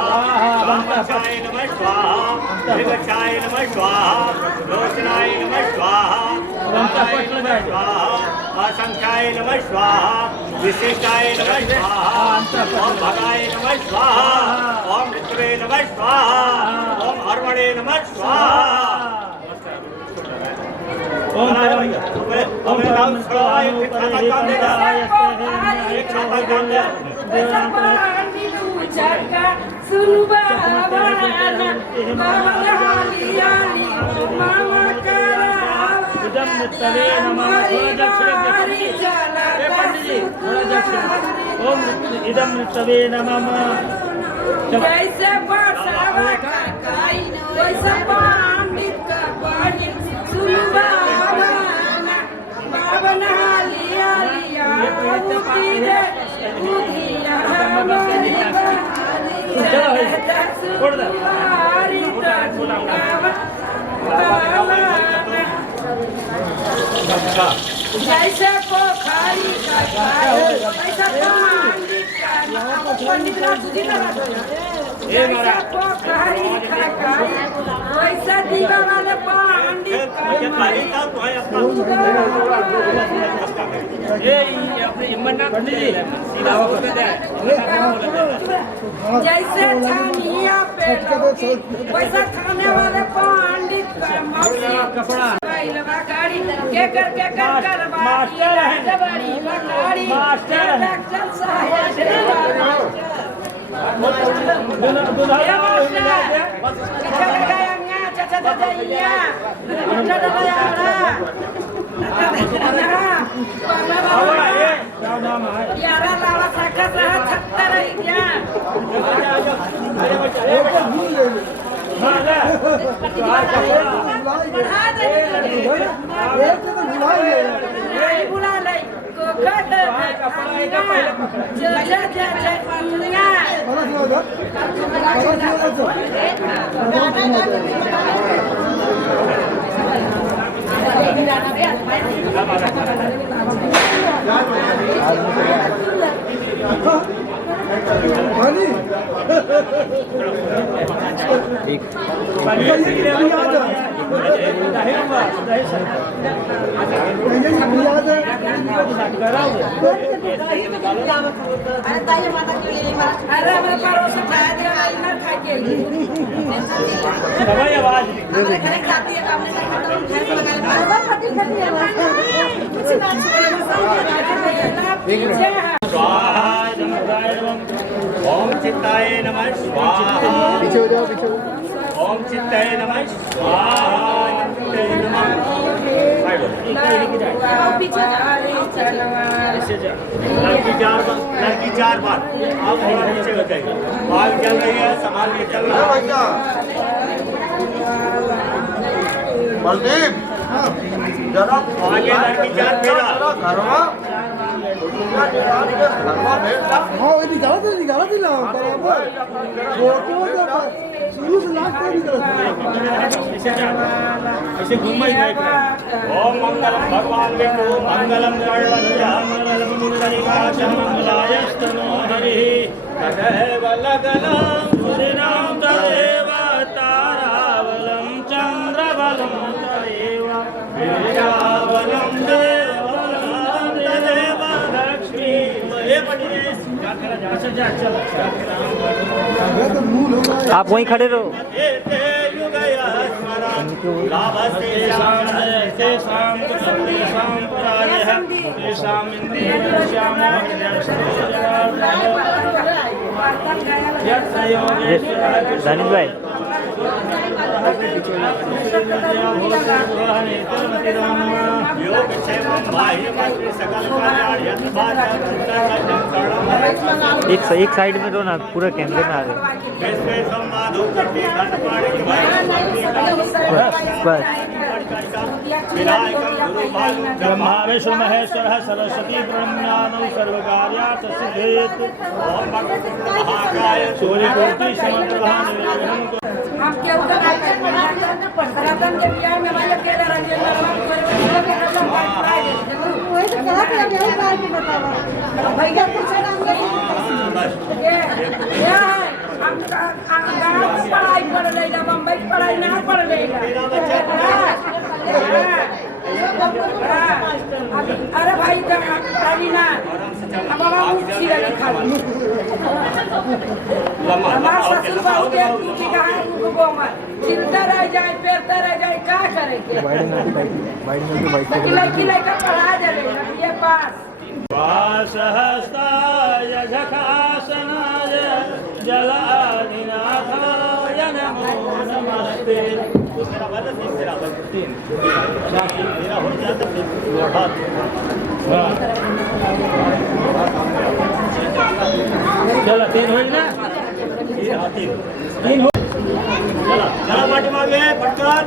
रामचाय नमः स्वाहा विगक्षाय नमः स्वाहा लोचनाय नमः स्वाहा रामाय नमः स्वाहा असंख्याय नमः स्वाहा विशिष्टाय नमः स्वाहा ओम भगाय नमः स्वाहा ओम मित्रे नमः स्वाहा ओम हरवणे नमः स्वाहा ओम ओम राम स्वाहाय खाता काम देगा एक खाता काम दे सुनु बाबा मामा करा इदम तवे नमः थोड़ा दक्षिण ओम इदम तवे नमः जैसे बरसावा का काई वैसे पंडित का पानी सुनु बाबा बाबा नहा लिया लिया उठिया चलो छोड़ दे जैसे पोखरी का ऐसा पंडित का पंडित का सुधी लगा जैसा पोखरी का वैसा दीवा वाले पंडित जैसे छानिया पे वैसा खाने वाले पंडित का कपड़ा गाड़ी के कर मास्टर है बड़ी गाड़ी मास्टर है चल साहब बुला ले एक दही बस दही सर अरे हमारे पड़ोस से चाय दे रहा है ना खा के दवाई आवाज ओम चित्ताय नमः स्वाहा पीछे हो जाओ पीछे हो। ओम चित्ताय नमः स्वाहा चित्ताय नमः साइड हो। लड़की 4 बार आप थोड़ा नीचे हो जाएगी आग जल रही है संभाल के चलना बलदेव जरा आगे लड़की 4 फेरा घरवा हाँ ये निकाला थी ना बराबर फोटो जब शुरू से लास्ट तक निकाला ऐसे घूम ही बैठ रहा ओम मंगलम भगवान विष्णु मंगलम गणपतये मंगलम पुंडरीकाक्ष मंगलायस्तनो हरि तदेव लगनं सूर्यनाम तदेव तारावलं चंद्रबलं तदेव वीर्यावलं देवलं तदेव लक्ष्मी ये पढ़िए अच्छा चलो आप वहीं खड़े रहो। एते युगया स्मरं लाभस्ते तेषां तेषां पराजयः तेषां इन्द्रियस्याम दानिश भाई योग क्षेमं बाह्यमस्ति सकल कल्याण यत् भाजं सर्वं एक साइड में दो ना, पूरा कैमरे में आ रहे। विश्वे संवादो करते घटपाणि बस विनायकं गुरु भालु ब्रह्मा विष्णु महेश्वरः सरस्वती ब्रह्मज्ञानं सर्वकार्यात् सिद्धेत् ओम भगवते महाकाय सूर्यकोटि समप्रभा निर्विघ्नं हम क्या उधर रतन के बियाह में हमारे अकेला रंगे भैया कुछ हम गाँव में पढ़ाई पढ़ लेगा बम्बई पढ़ाई ना पढ़ लेगा अरे भाई पढ़ी ना अब बाबा मुझी लगी खाली हमारा ससुर बाबू के टूटी कहाँ उनको बोमा चिंता रह जाए पेरता रह जाए क्या करेंगे किलाई का पढ़ा जाएगा ये पास वासहस्ताय झखासनाय जलाधिनाथाय नमो नमस्ते मेरा वाला मेरा हो जाता फिर लौटा चलो 3 हो ना 3 हो चला पाठी मागे पटकन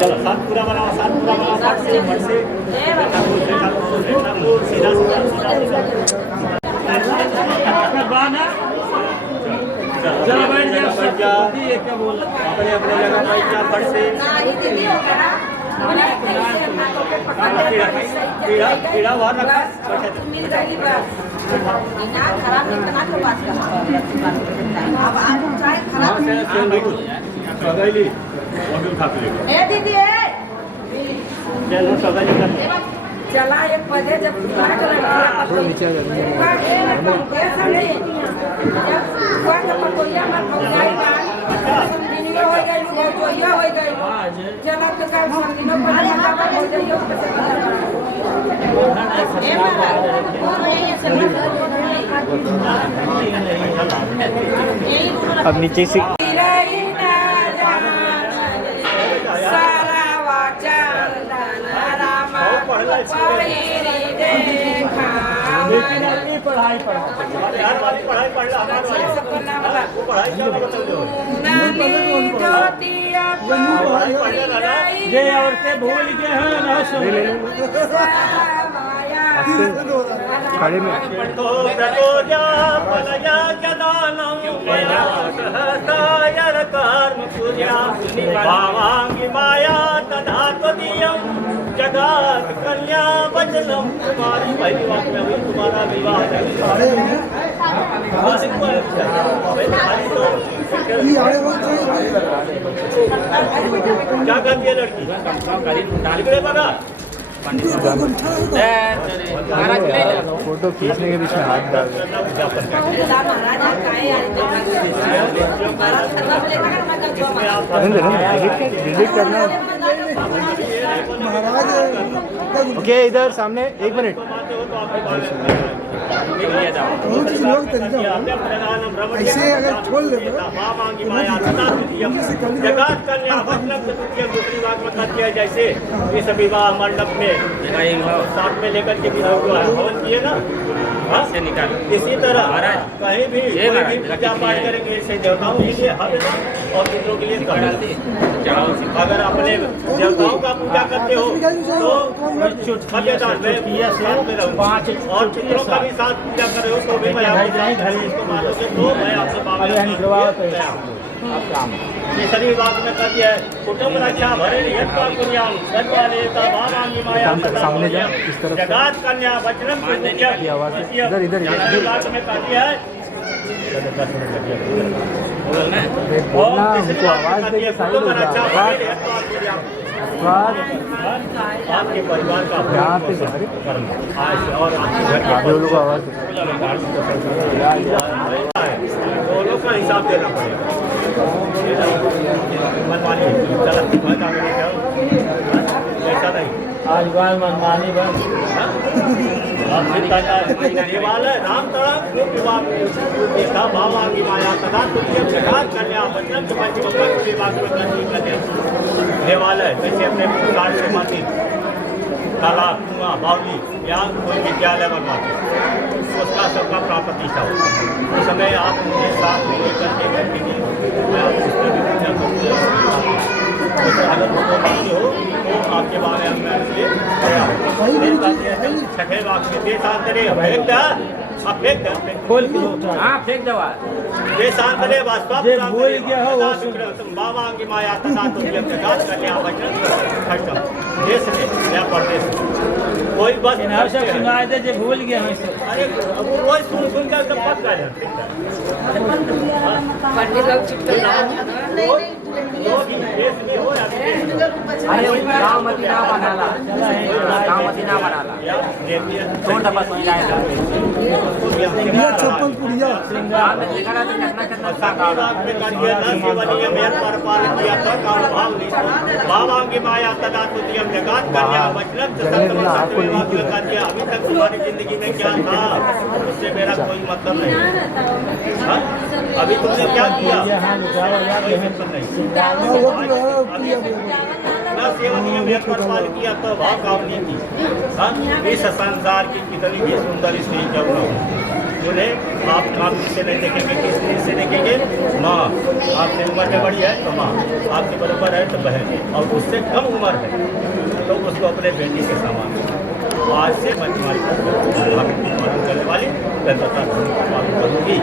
चलो सात पूरा बनाओ फट से सीधा बाना चलो बैठ जा क्या बोल अपने अपने जगह बैठ जा फट से कीड़ा वहाँ रखा मिल गई बस खराब इतना तो बात कर अब आज चाय खराब सगाई वो भी उठा के लेगा ए दीदी ए चलो सगाई कर चला एक बजे जब लाग लगा तो नीचे कैसा नहीं जब कोई पकोया मत हो जाएगा वीडियो हो गई तो ये हो गई चला तो का संगिनो पर लगा हो जाइयो ए मारा और ये सब अब नीचे से पढ़ाई पढ़ा हर वाली पढ़ाई पढ़ ला हमारे वाली वो पढ़ाई क्या मतलब ये औरतें भूल के हैं ना सुन खड़े में तो प्रचोद्या फलया ज्ञानम मया सहस्रायर कर्म कुर्या भावांगी माया तथा त्वदीयं जगत कन्या वचनम। तुम्हारी पहली बात में हुई तुम्हारा विवाह है। क्या करती है लड़की? निकले बना फोटो खींचने के बीच में हाथ डाल दो। डिलीट करना है। ओके इधर सामने 1 मिनट। ऐसे अगर छोड़ ले जगत कन्या मतलब दूसरी बात में कर दिया जैसे इस विवाह मंडप में साथ में लेकर के भी हवन किए ना, से निकाल। इसी तरह कहीं भी कोई भी पूजा पाठ करेंगे ऐसे देवताओं के लिए हवन और पितरों के लिए कड़ल। अगर अपने देवताओं का पूजा करते हो तो मजेदार में साथ में रहूं, और पितरों का भी साथ पूजा कर रहे हो तो भी मैं आपको मानोगे तो मैं आपसे बाबा तीसरी बात में कर दिया है कुटुंब रक्षा भरे सामने जा इस तरफ जगत कन्या वचनम इधर इधर बात में कर दिया है। बोलना हमको आवाज दे के साइड हो जा। आपके परिवार का यहाँ पे और आगे लोग आवाज दे। दोनों का हिसाब देना पड़ेगा। मनमानी ऐसा नहीं आज बार मनमानी बन देवालय राम तड़क विवाह देखा बाबा की माया सदा तुझे जगत कन्या वचन तुम्हारी विवाह में करनी देवालय जैसे अपने कार्ड से माती तालाब कुआं बावली या कोई विद्यालय बनवाते उसका सबका प्राण प्रतिष्ठा होता है। उस समय आप मुझे साथ में लेकर के बैठेंगे, मैं उसमें भी पूजा करूँगा। अगर वो मानते हो तो आपके बारे में छठे वाक में देशांतरे फेंक दा फेंक दा खोल के हाँ फेंक दवा देशांतरे वास्तव जे भूल गया हो वो बाबा की माया तथा तुझे प्रकाश कन्या वचन खर्चम देश में या प्रदेश में कोई बस आवश्यक सुनाए दे जे भूल गया है सब। अरे वो रोज सुन कर सब पक जाए पंडित लोग चिपके देश में हो या अरे गाँव मदीना बनाला गाँव मदीना बनाला छोड़ दबा सोई जाए चप्पल पुड़िया गाँव में देखा ना तो कितना कितना बाबा की माया तदा तुझियम जगत कन्या वचनम अभी तक तुम्हारी जिंदगी में क्या था उससे मेरा कोई मतलब नहीं। हाँ? अभी तुमने क्या किया कोई मतलब नहीं। न सेवनीय में परपाल किया तो भाव काम नहीं की। हाँ? इस संसार की कितनी भी सुंदर स्त्री जब न हो उन्हें आप काम से नहीं देखेंगे, किस चीज से देखेंगे? माँ आपसे उम्र में बड़ी है तो माँ, आपके बराबर है तो बहन, और उससे कम उम्र है तो उसको अपने बेटी के समान। आज से मैं तुम्हारी पालन करने वाली दत्तता पालन करूँगी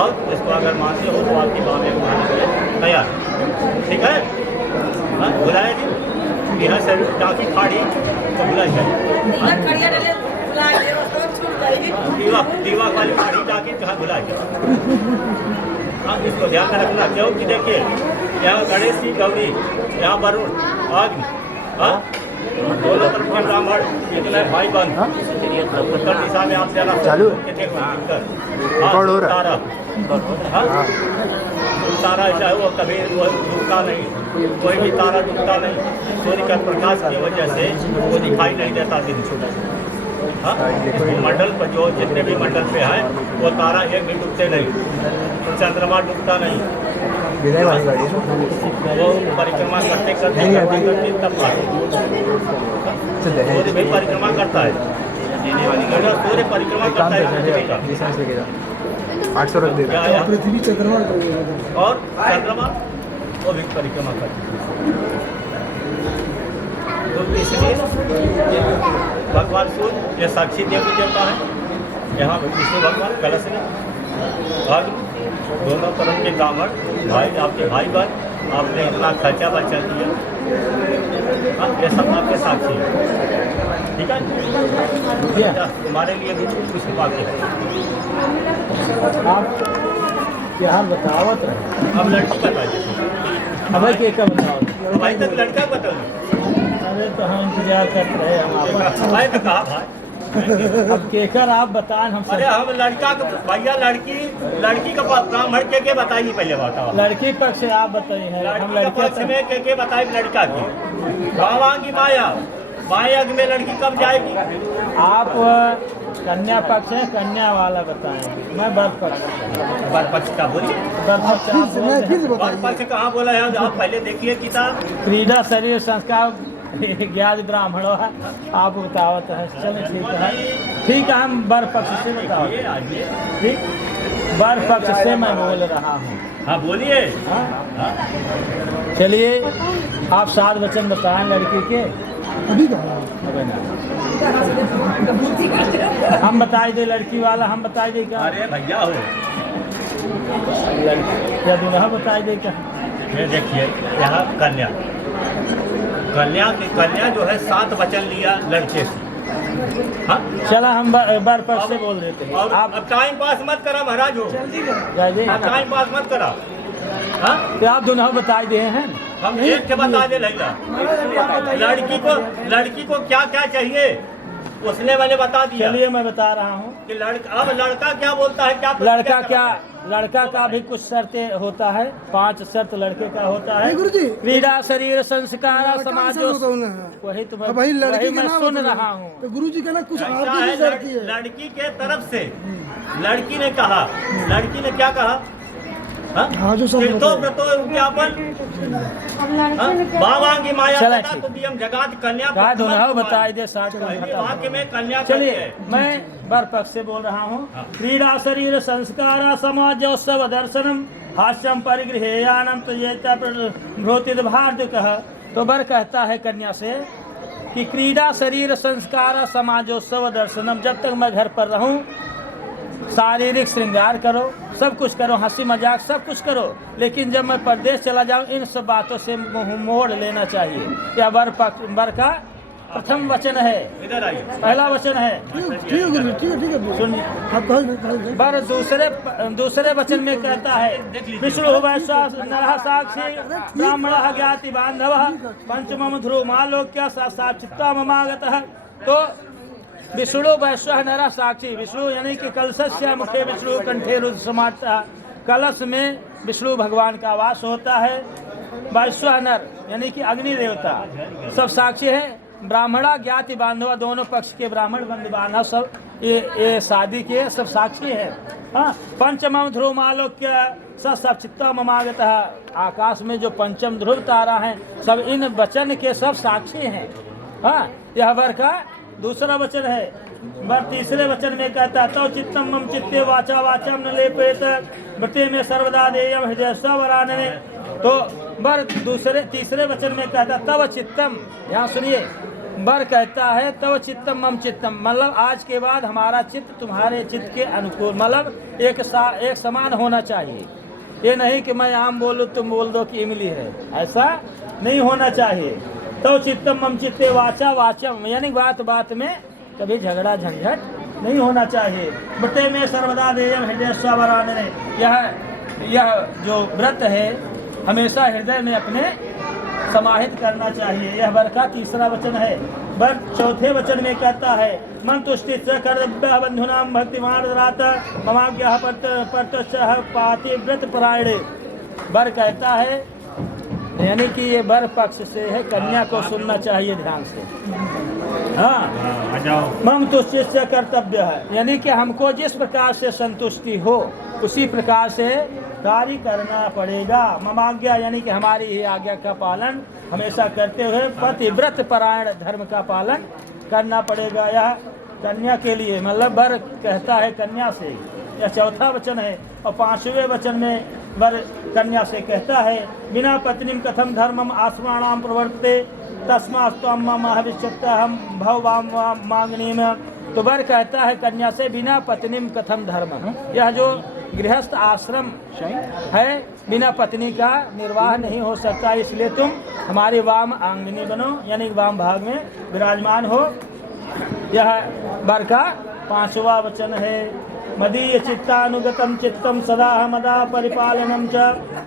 और इसको अगर मानते हो तो आपकी बात में मानने के लिए तैयार। ठीक है? हाँ बुलाए जी यहाँ से टाँकी फाड़ी तो बुलाई जाए। दीवा वाली फाड़ी टाँकी कहाँ बुलाई जाए। हाँ इसको ध्यान में रखना क्योंकि देखिए यहाँ गणेश जी गौरी यहाँ वरुण अग्नि हाँ दोनों तरफ का ब्राह्मण इतने भाई बंद उत्तर दिशा में आप जरा चालू तारा तारा ऐसा है वो कभी वो डूबता नहीं, कोई भी तारा डूबता नहीं। सूर्य का प्रकाश की वजह से वो दिखाई नहीं देता दिन छोटा। हाँ मंडल पर जो जितने भी मंडल पे हैं वो तारा एक भी डूबते नहीं, चंद्रमा डूबता नहीं। वो परिक्रमा करते करते तब सूर्य भी परिक्रमा करता है। सूर्य परिक्रमा करता है 800 रख दे पृथ्वी चंद्रमा और चंद्रमा वो भी परिक्रमा करते हैं। तो इसलिए भगवान सूर्य ये साक्षी देवी देवता है। यहाँ विष्णु भगवान कलश में और दोनों तरफ के ब्राह्मण भाई, आपके भाई बहन, आपने इतना खर्चा बचा किया, हाँ, ये सब आपके साक्षी है। ठीक है, तुम्हारे लिए भी कुछ बाकी है। आप क्या बतावत रहे? अब लड़की बताइए। अब के क्या बताओ? भाई तक लड़का बताओ। अरे तो हम इंतजार कर रहे हैं हम आपका। भाई तो कहा भाई, अब केकर आप बताएं हम अरे सब। हम लड़का का भैया, लड़की का ब्राह्मण के बताइए पहले बताओ। लड़की पक्ष से आप बताइए हैं, हम लड़की के पक्ष लड़के में के बताए लड़का की बावांगी माया माया में लड़की कब जाएगी? आप कन्या पक्ष है, कन्या वाला बताएंगे, मैं वर पक्ष। वर पक्ष का बोलिए। वर पक्ष आप बोल रहे फिर से हैं। वर पक्ष कहाँ बोला है? आप पहले देखिए किताब। क्रीड़ा शरीर संस्कार ज्ञान ब्राह्मण है, आप बतावत है। चलिए ठीक है, हम वर पक्ष से बताओ। आइए आइए। ठीक, वर पक्ष से मैं बोल रहा हूँ। हाँ बोलिए। हाँ? हाँ? चलिए आप 7 वचन बताएं लड़की के। अभी कहा हम बताई दे लड़की वाला, हम बताई दे क्या? अरे भैया हो, क्या दूल्हा बताई दे क्या? ये देखिए यहाँ कन्या कन्या जो है 7 वचन लिया लड़के से। हाँ? चला हम वर पक्ष से बोल देते हैं। और आप अब टाइम पास मत करा महाराज हो, जाइए। टाइम पास मत करा। हाँ? क्या आप दूल्हा बताई दे हैं? हम एक के बता दे लैला, लड़की को क्या क्या चाहिए उसने मैंने बता दिया। चलिए मैं बता रहा हूँ कि अब लड़का क्या बोलता है, क्या लड़का का भी कुछ शर्तें होता है। 5 शर्त लड़के का होता है। गुरुजी क्रीड़ा शरीर संस्कार समाज, वही तुम्हें भाई लड़की वही का मैं नाम सुन बताओ। रहा हूँ। तो गुरुजी का ना कुछ ऐसा आपकी है, भी शर्त है। लड़की के तरफ से लड़की ने कहा, लड़की ने क्या कहा? हाँ जो सब तीर्थो व्रतो ज्ञापन बावांगी माया चला तथा ठीक। तुदियम जगात कन्या कहा दूल्हा पद्मा बताई दे 7 वाक्य में कन्या चलिए है। मैं वर पक्ष से बोल रहा हूँ। क्रीड़ा शरीर संस्कार समाजोत्सव दर्शनम हास्यम परिगृहेयानम तो भारत कह। तो वर कहता है कन्या से कि क्रीड़ा शरीर संस्कार समाजोत्सव दर्शनम, जब तक मैं घर पर रहूं शारीरिक श्रृंगार करो, सब कुछ करो, हंसी मजाक सब कुछ करो, लेकिन जब मैं परदेश चला जाऊं इन सब बातों से मुंह मोड़ लेना चाहिए। यह वर का प्रथम वचन है, इधर आइए। पहला वचन है। ठीक है गुरुजी, ठीक है सुनिए, आप कहो। वर दूसरे वचन में कहता है विष्णु वैश्वास नरः साक्षी ब्राह्मण ज्ञाति बांधव पंचमम ध्रुव मालोक्य साक्षात् चित्ता ममागतः। तो विष्णु वैश्व नर साक्षी, विष्णु यानी कि कलशस्य मुखे विष्णु कंठे रुद्र समाता, कलश में विष्णु भगवान का वास होता है। वैश्व नर यानी कि अग्नि देवता सब साक्षी है। ब्राह्मणा ज्ञाति बांधव, दोनों पक्ष के ब्राह्मण बंधु बांधव सब ये शादी के सब साक्षी है। हाँ, पंचम ध्रुव मालोक्य सब चित्ता ममागत, आकाश में जो पंचम ध्रुव तारा है सब इन वचन के सब साक्षी हैं। हाँ, यह वर का दूसरा वचन है। वर तीसरे वचन में कहता है तो चित्तम मम चित्ते वाचा वाचम न लेपेत व्रते में सर्वदा देयम हृदय वरानने। तो वर तीसरे वचन में कहता तव चित्तम, यहाँ सुनिए, वर कहता है तव चित्तम मम चित्तम, मतलब आज के बाद हमारा चित्त तुम्हारे चित्त के अनुकूल, मतलब एक समान होना चाहिए। ये नहीं कि मैं आम बोलूँ तुम बोल दो कि इमली है, ऐसा नहीं होना चाहिए। तो चित्तम मम चित्ते वाचा वाचम, यानी बात में कभी झगड़ा झंझट नहीं होना चाहिए। व्रते में सर्वदा देयम हृदय स्वरानने, यह जो व्रत है हमेशा हृदय में अपने समाहित करना चाहिए। यह वर का तीसरा वचन है। वर चौथे वचन में कहता है मन तुष्टि कर्तव्य बंधुनाम भक्तिमान ममाज्ञा पाति व्रत परायणे। वर कहता है यानी कि ये वर पक्ष से है, कन्या को सुनना चाहिए ध्यान से। हाँ, मम तुष्टि से कर्तव्य है, यानी कि हमको जिस प्रकार से संतुष्टि हो उसी प्रकार से कार्य करना पड़ेगा। ममाज्ञा यानी कि हमारी ही आज्ञा का पालन हमेशा करते हुए पतिव्रत परायण धर्म का पालन करना पड़ेगा। यह कन्या के लिए, मतलब वर कहता है कन्या से। यह चौथा वचन है। और 5वें वचन में वर कन्या से कहता है बिना पत्नी कथम धर्मम आसमाणाम प्रवर्तते तस्मास्तम महाविश्वता हम भव मांगनी में। तो वर कहता है कन्या से बिना पत्नी कथम धर्म, यह जो गृहस्थ आश्रम है बिना पत्नी का निर्वाह नहीं हो सकता, इसलिए तुम हमारे वाम आंगनी बनो, यानी वाम भाग में विराजमान हो। यह वर का 5वां वचन है। मदीय चित्तानुगतम चित्तम सदा मदा परिपालनम च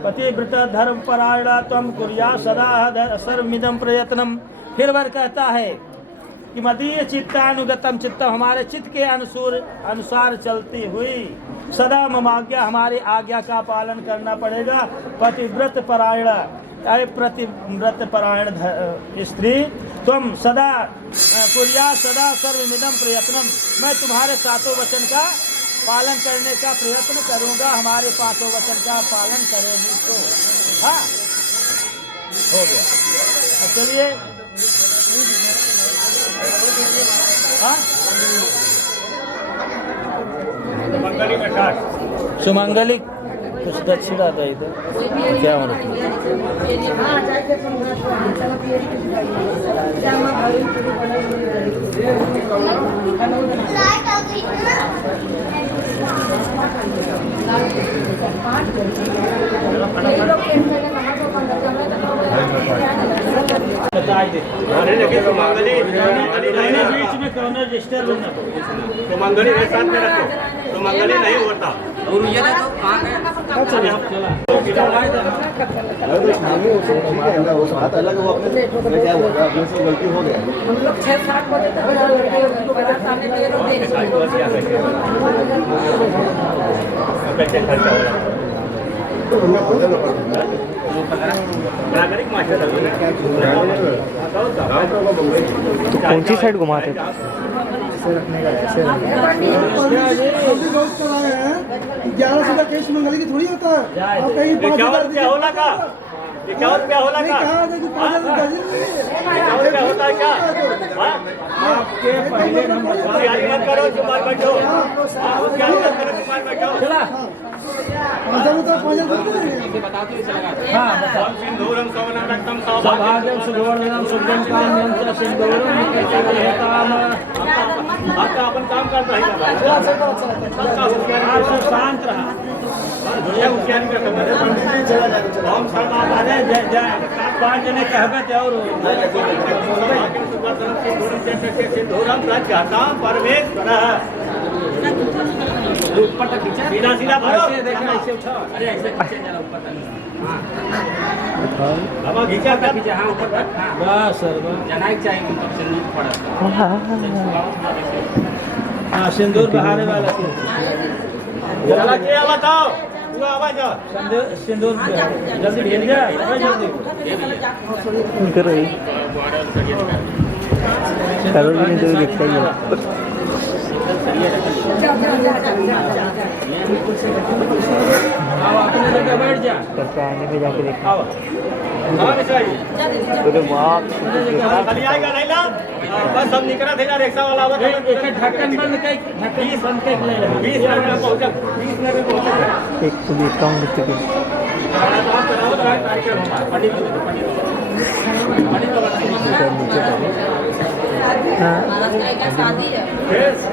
पतिव्रत धर्म परायणा तम कुर्या सदा सर्वमिदं प्रयत्नम। फिर वर कहता है कि मदीय चित्तानुगतम चित्तम, हमारे चित्त के अनुसार चलती हुई सदा मम आज्ञा, हमारी आज्ञा का पालन करना पड़ेगा। पतिव्रत परायण, प्रतिव्रत परायण स्त्री तुम सदा कुर्या सदा सर्वमिदं प्रयत्नम, मैं तुम्हारे 7 वचन का पालन करने का प्रयत्न करूंगा। हमारे 5 वचन का पालन करेगी तो हाँ हो गया। चलिए हाँ सुमंगली का ठाट। सुमंगली कुछ दक्षिणा दे दो क्या होना बताई दे। सुमंगली बीच में कौन रजिस्टर सुमंगली एक साथ में रखो, सुमंगली नहीं होता। बात अलग हो, अपने क्या हो गया, अपने से गलती हो गया। हम लोग 6-7 बजे तक बाजार सामने लगे लोग देख नागरिक मास्टर कौन सी साइड घुमाते? रोज चला रहे हैं 1100 का केस मंगली की थोड़ी होता है। आप कहीं 51 रुपया होला का, 51 रुपया होला का, 51 रुपया होता है क्या? आपके पहले नंबर होशियारी मत करो, चुप बैठो। होशियारी मत करो, चुप बैठो। चला हाँ सिंदूरम सवनरक्तम सौभाग्यम सुवर्णम शुभम काम्यम च सिंदूरम आपका अपन काम करता है। शांत रहा। होशियारी का समझ हम सरदार 5 जने कहबे और सिंदूरम प्रजाता परमेश्वर ऊपर तक खींचा, सीधा सीधा भरो। ऐसे उठा, अरे ऐसे खींचे जरा ऊपर तक। अब खींचा क्या? खींचा हाँ ऊपर तक। बस सर जनाई चाहिए ऊपर सिंदूर पड़ा। हाँ सिंदूर बहाने वाला चला क्या बताओ, तू आवाज आ। सिंदूर जल्दी भेज जा, जल्दी करो करो भी नहीं तो दिखता ही है। अपने जगह बैठ जा। करता आने पे जाके देखा आओ पूरे बाप खाली आएगा नहीं ना, बस सब निकला थे रिक्शा वाला एक ढक्कन बंद कर, ढक्कन बंद कर ले 20 मिनट में पहुंचा, 20 मिनट में पहुंचा। एक तो देखता हूँ कितने के शादी है।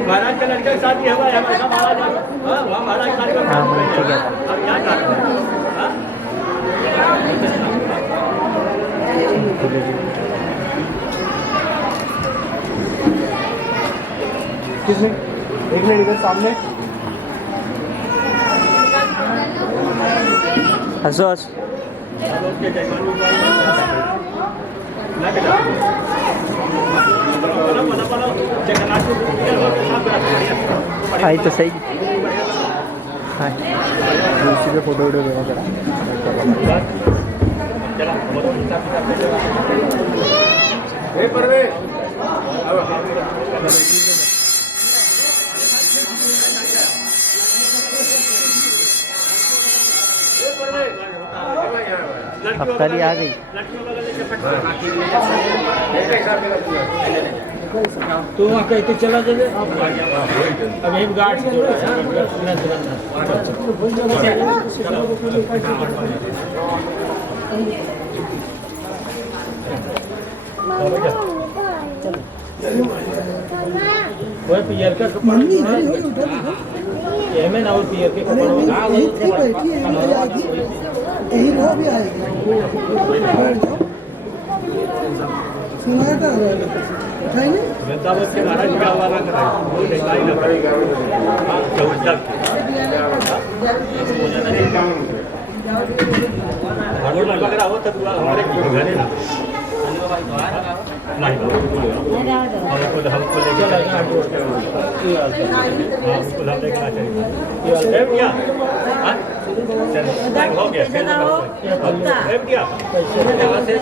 महाराज का लड़का की शादी है, हमारा महाराज वहाँ महाराज का लड़का। हाँ मैं ठीक है। अब क्या कर रहे हैं? किसने एक मिनट इधर सामने हंसो हंस आई तो सही हाँ उसी पे फोटो वीडियो देना अब कल ही आ गई। लड़कियों तो वहाँ कहते चला जाए अब यही गार्ड से जोड़ा वह पियर का कपड़ा ये में ना वो पियर के कपड़ा यही वो भी आएगी सुनाया था है नहीं जनता बस के महाराज का हवाला कराए वो नहीं ना करेगा हर वगैरह हो तब हमारे घरे ना नहीं हमको लेके हमको देखना चाहिए क्या हो गया क्या यहाँ से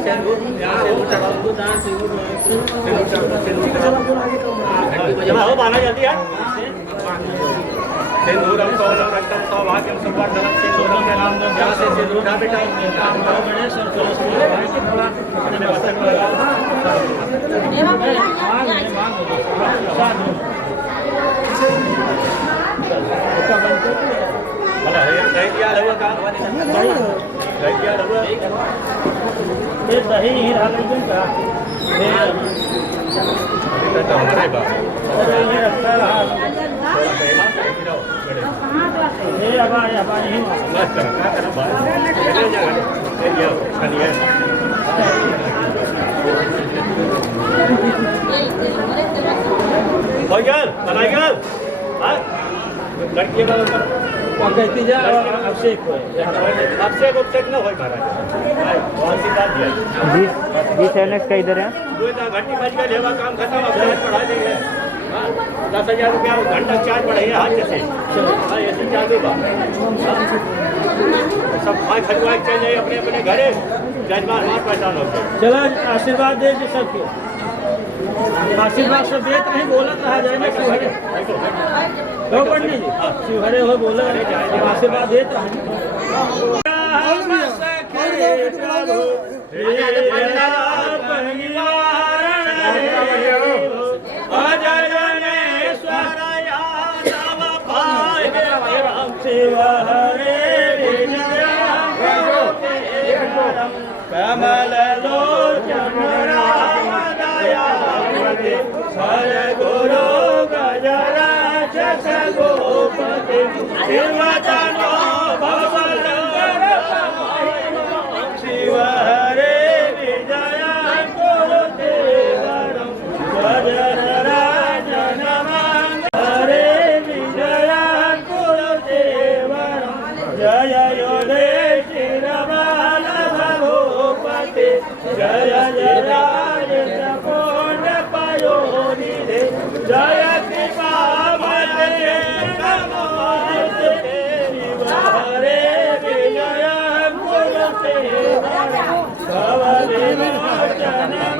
जमा हो बाना जल्दी यार सिंदूरम सौरम रक्तम सौभाग्यम सुवर्धनम सिंदूरम के नाम यहाँ से सिंदूर उठा बेटा गणेश और तुलसी दही ही रहा का रखता रहा लड़की कहती जा अभिषेक अभिषेक उपषेक न हो महाराज जी जी सैनिक का इधर है घंटी बज गई लेवा काम खत्म अब पढ़ा देंगे 10,000 रुपया घंटा चार्ज बढ़ाइए हाथ से ऐसे चालू बा सब भाई खरीदवाई चल जाए अपने अपने घरे जजमान हमारे पहचान हो गए चलो आशीर्वाद दे सबके आशीर्वाद सब देते नहीं बोलत रहा जाए ना शिवहरे हो पंडित जी शिवहरे हो बोला आशीर्वाद देते कमल लोचन राम दयावते हर गुरु गजराज गोपति शिवतनो भवलंकर शिव हरे विजय गुरुदेवरम गजराज नमः हरे विजय गुरुदेवरम जय योगेश्वर जय जय राज पूर्ण पयोनिधे जय कृपा नमो शिव हरे विजय गुरुदेवरम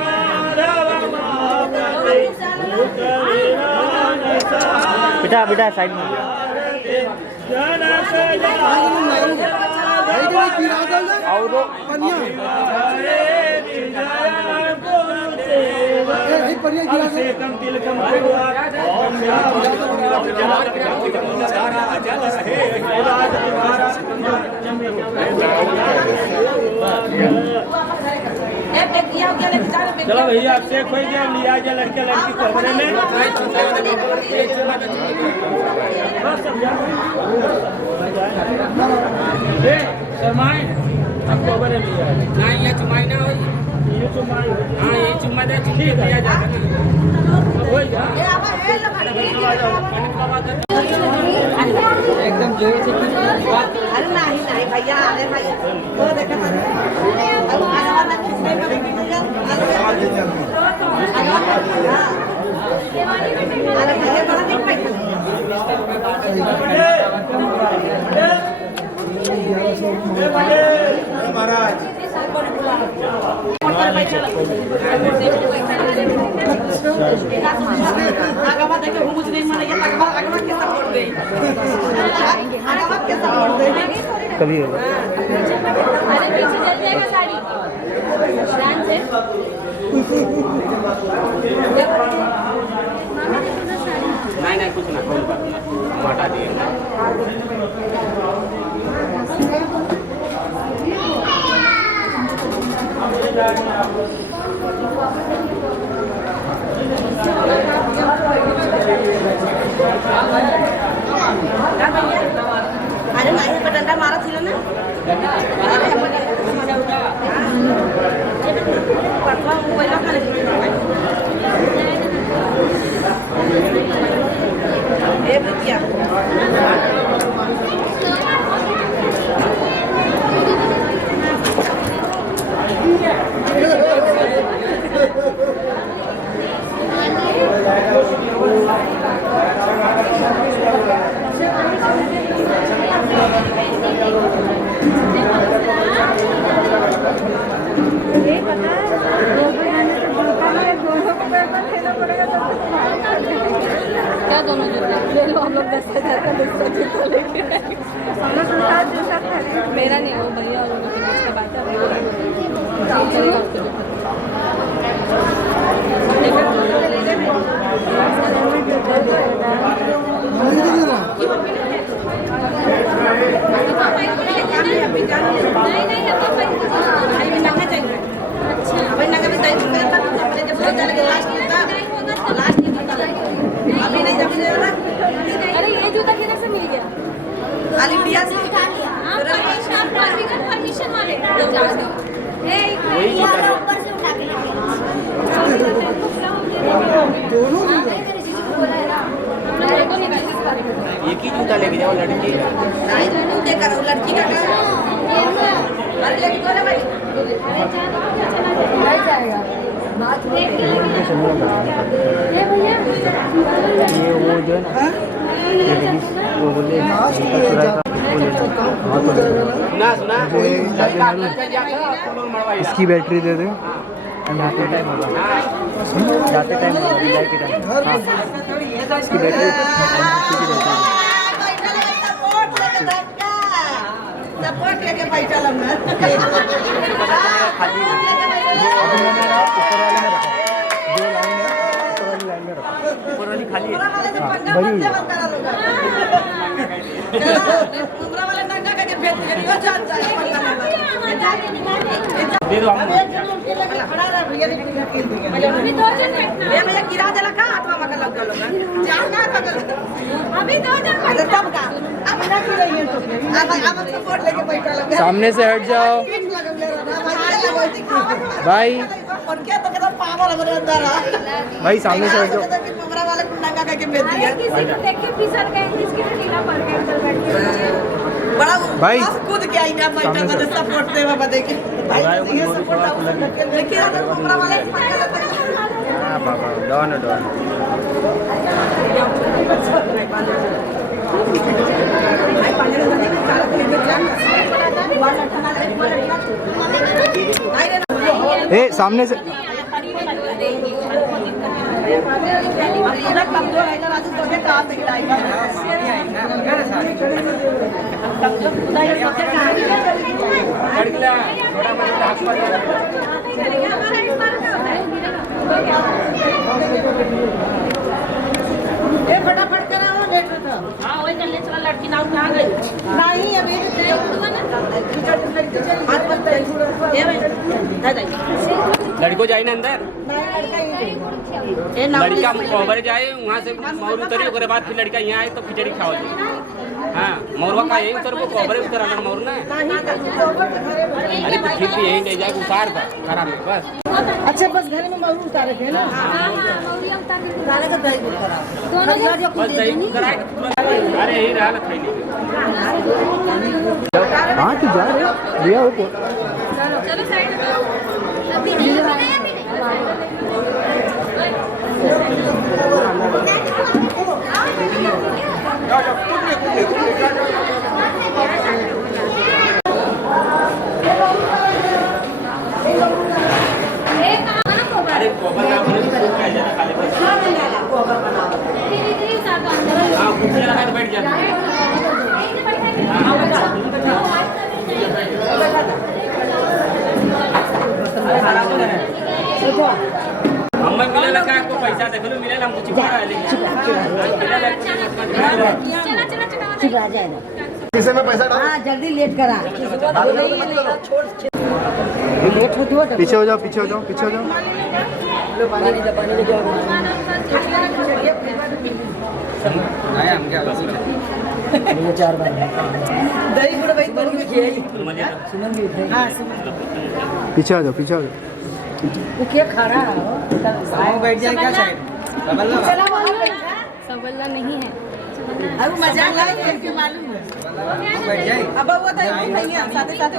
माधव मापते बेटा बेटा साइड में जनक और अभिषेकम तिलकम चलो भैया अभिषेक हो गया लिया जाए लड़के लड़की कमरे में शर्माए आपको खबर है लिया ना ये चुमाई ना हो ये चुमाई हाँ ये चुम्मा दे चुम्मा दिया जाता है एकदम जोर से अरे नहीं नहीं भैया अरे भाई वो देखा अब आने वाला किसने में अरे भैया बड़ा नहीं पैसा महाराज आगाबाद देखे घूम मुझे नहीं मानेगा आगाबाद के सपोर्ट दे आगाबाद के सपोर्ट दे कभी होगा अरे पीछे चल जाएगा साड़ी ध्यान से नहीं कुछ ना कोई बात नहीं, हम हटा दिए। अरे नाही का डंडा मारा थी ना अरे पटवा मोबाइल खाली ए बिटिया क्या दोनों जूते ले लो, हम लोग 10,000 का दूसरा जूता लेके आएंगे। मेरा नहीं है, वो भैया और उनके बीच का बात है। चलेगा उसके जूते। अरे ये जूता किधर से मिल गया? इंडिया से परमिशन वाले दोनों एक ही जूता लेके जाओ लड़की का। नहीं जूते करो लड़की का अरे लेके दो ना भाई ये वो जो है ना, ये लेडीज वो बोले सुना इसकी बैटरी दे दे और यहाँ पे टाइम होगा, जाते टाइम होगा, विदाई के टाइम। हाँ इसकी बैटरी सपोर्ट लेके बैठा लगा ऊपर वाले में रखा, जो लाइन है ऊपर वाली लाइन में रखा, ऊपर वाली खाली है। भरी हुई है। दे दो हम। भैया गिरा देला का आठवा मका लग गलो चार का लग अभी 2 जन तब का अब ना की रही है तो अब सपोर्ट लेके बैठा लगा सामने से हट जाओ भाई, और क्या तो कहता पागल हो अंदर भाई सामने से हट जाओ। कैमरा वाले कुंडा का के भेज दिया किसी को देख के फिसल गए, किसकी ढीला पड़ गया अंदर बैठ के। बड़ा भाई, कूद के आई ना बैठा बदे सपोर्ट देवा बदे के भाई ये सपोर्ट लेके आता कैमरा वाले हाँ बाबा डॉन डॉन। ए सामने से फटाफट कराओ लेट रहा हाँ वही चलने चला, लड़की ना उठा गई। नहीं अभी लड़को जाए ना अंदर, लड़का कोहबर जाए वहाँ से मोर उतरे, उसके बाद फिर लड़का यहाँ आए तो खिचड़ी खाओ। हाँ मोरवा का यही उतर, वो कोहबरे उतर आना मोर ना। अरे तो फिर भी यही ले जाए उतार का खराब है बस। अच्छा बस घर में मरू उतारे थे ना उतारे का दही खराब बस दही कराए तो पूरा। अरे यही रहा ना खैली। हाँ तू जा रहे भैया वो चलो साइड में अभी नहीं बनाया भी अरे कोहबर ना बोले तो क्या जाना खाली बस। हाँ कुर्सी लगा के बैठ जाना। खराब हो रहा है। हमें मिले लगा आपको पैसा देख लो मिले हमको चिपका चिपका जाएगा। किसे में पैसा डाल? हाँ जल्दी लेट करा। लेट हो तो पीछे हो जाओ, पीछे हो जाओ, पीछे हो जाओ। चार बार दही गुड़ भाई बन गई। पीछे आ जाओ, पीछे आ जाओ। वो क्या खा रहा है? बैठ जाए क्या साइड? सबल्ला नहीं है। अब मजाक लाए क्यों मालूम है? बैठ जाए। अब वो तो साथ साथ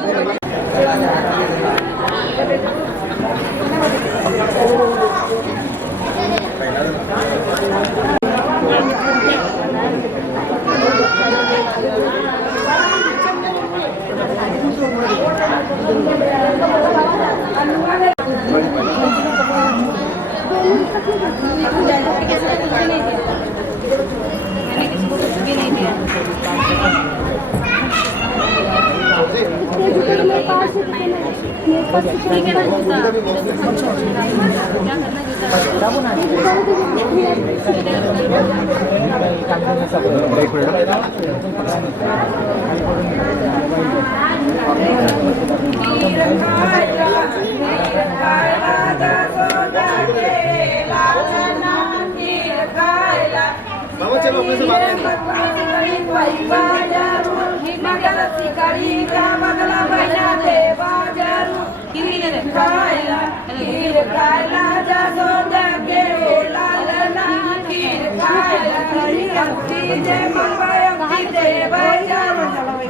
चलो अपने से बात करें।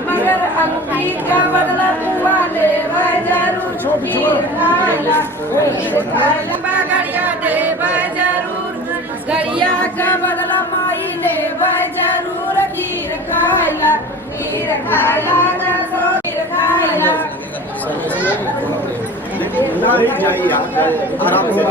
मगर अंगूठी का बदला बुआ ले जरूर गड़िया दे जरूर गड़िया का बदला माई ले जरूर खीर खाइला सो खीर खाइला आराम से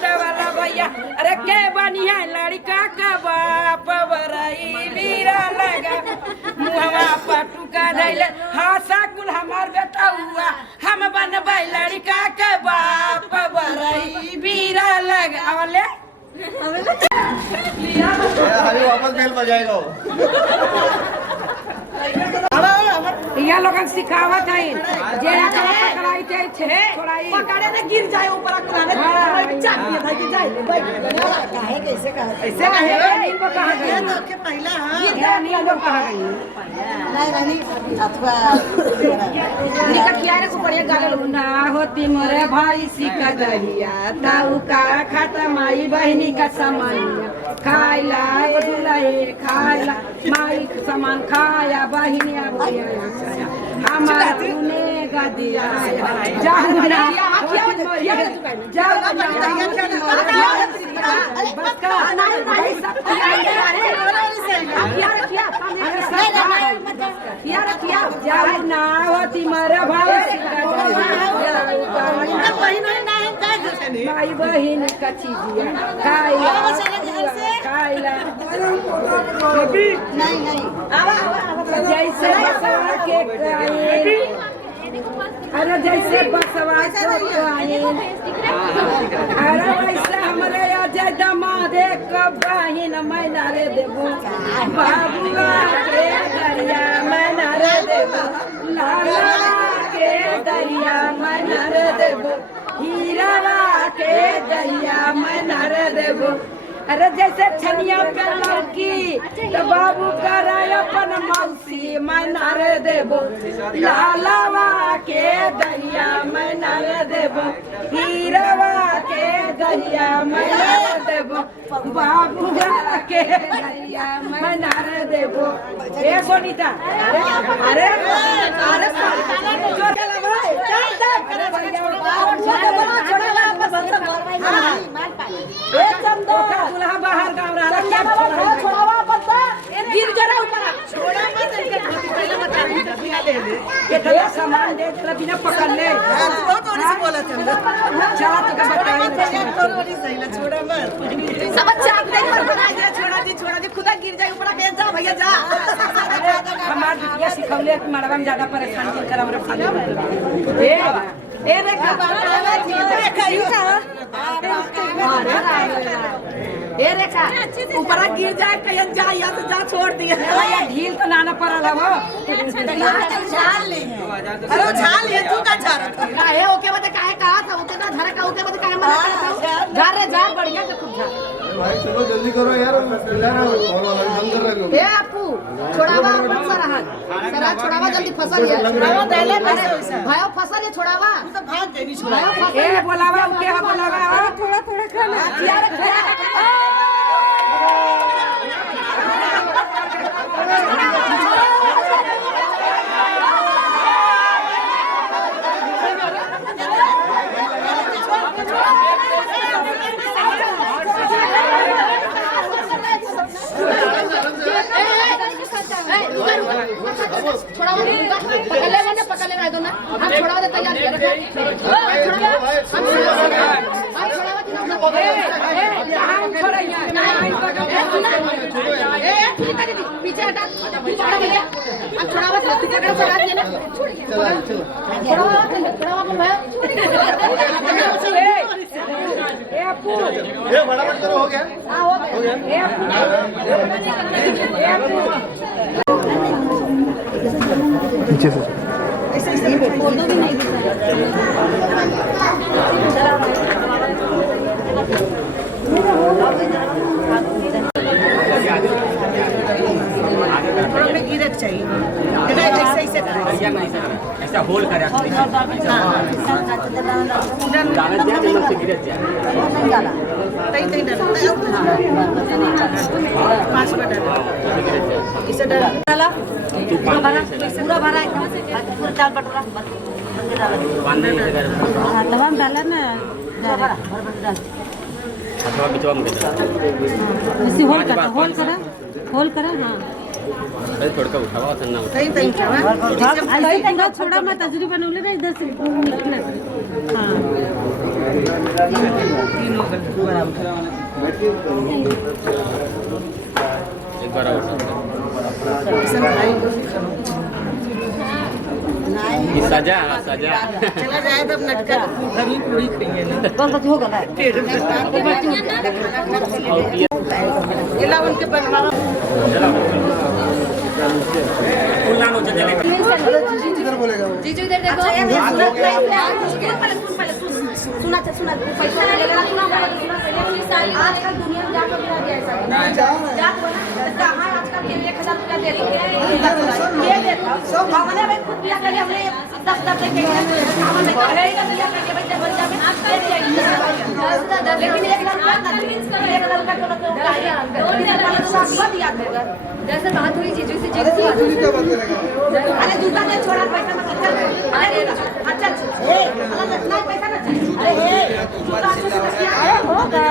अरे के बनिया लड़का का बाप बरई बीरा लगा मुहवा पटुका धैले हासा कुल हमार बेटा हुआ हम बनबै लड़का के बाप बरई बीरा लगा आवले अरे वापस बेल बजाएगा वो। ये लोगन सिखावत है जेड़ा करा पकड़ाई थे छोड़ाई पकड़े ने गिर जाए ऊपर कराने चाक दिया था कि जाए काहे कैसे कहा ऐसे कहे नींद में कहा गई तो के पहला हां ये नींद में कहा गई नहीं अथवा निका किया रे को बढ़िया गाले ना होती मोरे भाई सिका दहिया ताऊ का खाता माई बहिनी का सामान खाइला दुलाए खाइला माई सामान खाया बहिनिया बोलिया हमारा तूने गदिया जाओ ना जाओ ना बस का भाई सब किया जाओ ना होती मेरा भाई भाई बहन का चीज खाइला जैसे बसवा के अरे जैसे बसवा अरे वैसे हमारे अजय दमादे कब बहिन मैना रे देबो बाबुआ के दरिया मैना रे देबो लाला के दरिया मैना रे देबो हीरावा के दरिया मैना रे देबो अरे जैसे छनिया पे लौकी तो बाबू कराय अपन मौसी मैना रे देबो लालावा के दरिया मैना रे देबो हीरावा के दरिया मैना रे देबो बाबू के दरिया मैना रे देबो ए बोनीता अरे अरे दूल्हा बाहर गाँव रहा गिर जरा ऊपर छोड़ा मत इनके पहले बता दी ये तेरा सामान दे तेरा बिना पकड़ ले बहुत और से बोला था चला तो का बताया थोड़ी सही ना छोड़ा मत सब चाप दे छोड़ा दी खुदा गिर जाए ऊपर बेच जा भैया जा हमार बिटिया सिखौले कि मड़वा में ज्यादा परेशान नहीं करा हमरा खाली ए रेखा ए रेखा ऊपर गिर जाए कहीं जा या तो जा छोड़ दिया ढील तो नाना पड़ल है वो छाल ले अरे छाल ले तू का छाल काहे ओके बता काहे कहा था ओके ना धरा का ओके बता काहे मना जा रे जा बढ़िया से खूब जा भाई चलो जल्दी करो यार चिल्ला रहा हूं बंद कर रहे हो ए अपू छोड़ावा मत सरहन सरा छोड़ावा जल्दी फसल है छोड़ावा देले भाई फसल है छोड़ावा तू तो भाग देनी छोड़ावा ए बोलावा ओके हा बोलावा थोड़ा थोड़ा खाना यार छोड़ावा पकड़ ले दो ना हम छोड़ावा देता यार पीछे हटा हम छोड़ावा छोड़ा दिए ना ये बड़ा बड़ा करो हो गया पीछे से चाहिए ऐसा होल करे पूरा भरा पूरा चाल बटोरा लवंग डाला ना होल करा हाँ थोड़ा उठावा ना छोड़ा मैं तजरी बनवले ना इधर से हाँ एक बार सजा सजा चला जाए तब नटका घरी पूरी खाइए ना कौन सा हो गया ये लावन के बनवावा इधर बोलेगा वो जीजू इधर देखो सुना पैसा लगेगा आजकल दुनिया में जाकर क्या ऐसा आजकल के 1000 रुपया दे रही है ये देता हमने भाई खुद बिया करके हमने 10 के सामान में है ही ना बिया करके भाई जब में आप कर चाहिए लेकिन 1 लाख का कन्विंस कर 1 लाख का तो चाहिए 2 लाख का तो बहुत याद होगा जैसे बात हुई जीजू से अरे जीजू क्या बात करेगा अरे दूसरा ने छोड़ा पैसा मत चल अरे अच्छा ए इतना पैसा ना अरे होगा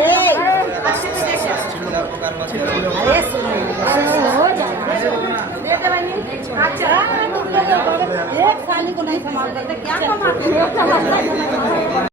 ए अच्छे से देख अरे हो जा दे दे भाई अच्छा एक साली को नहीं संभाल करते क्या कमाते हो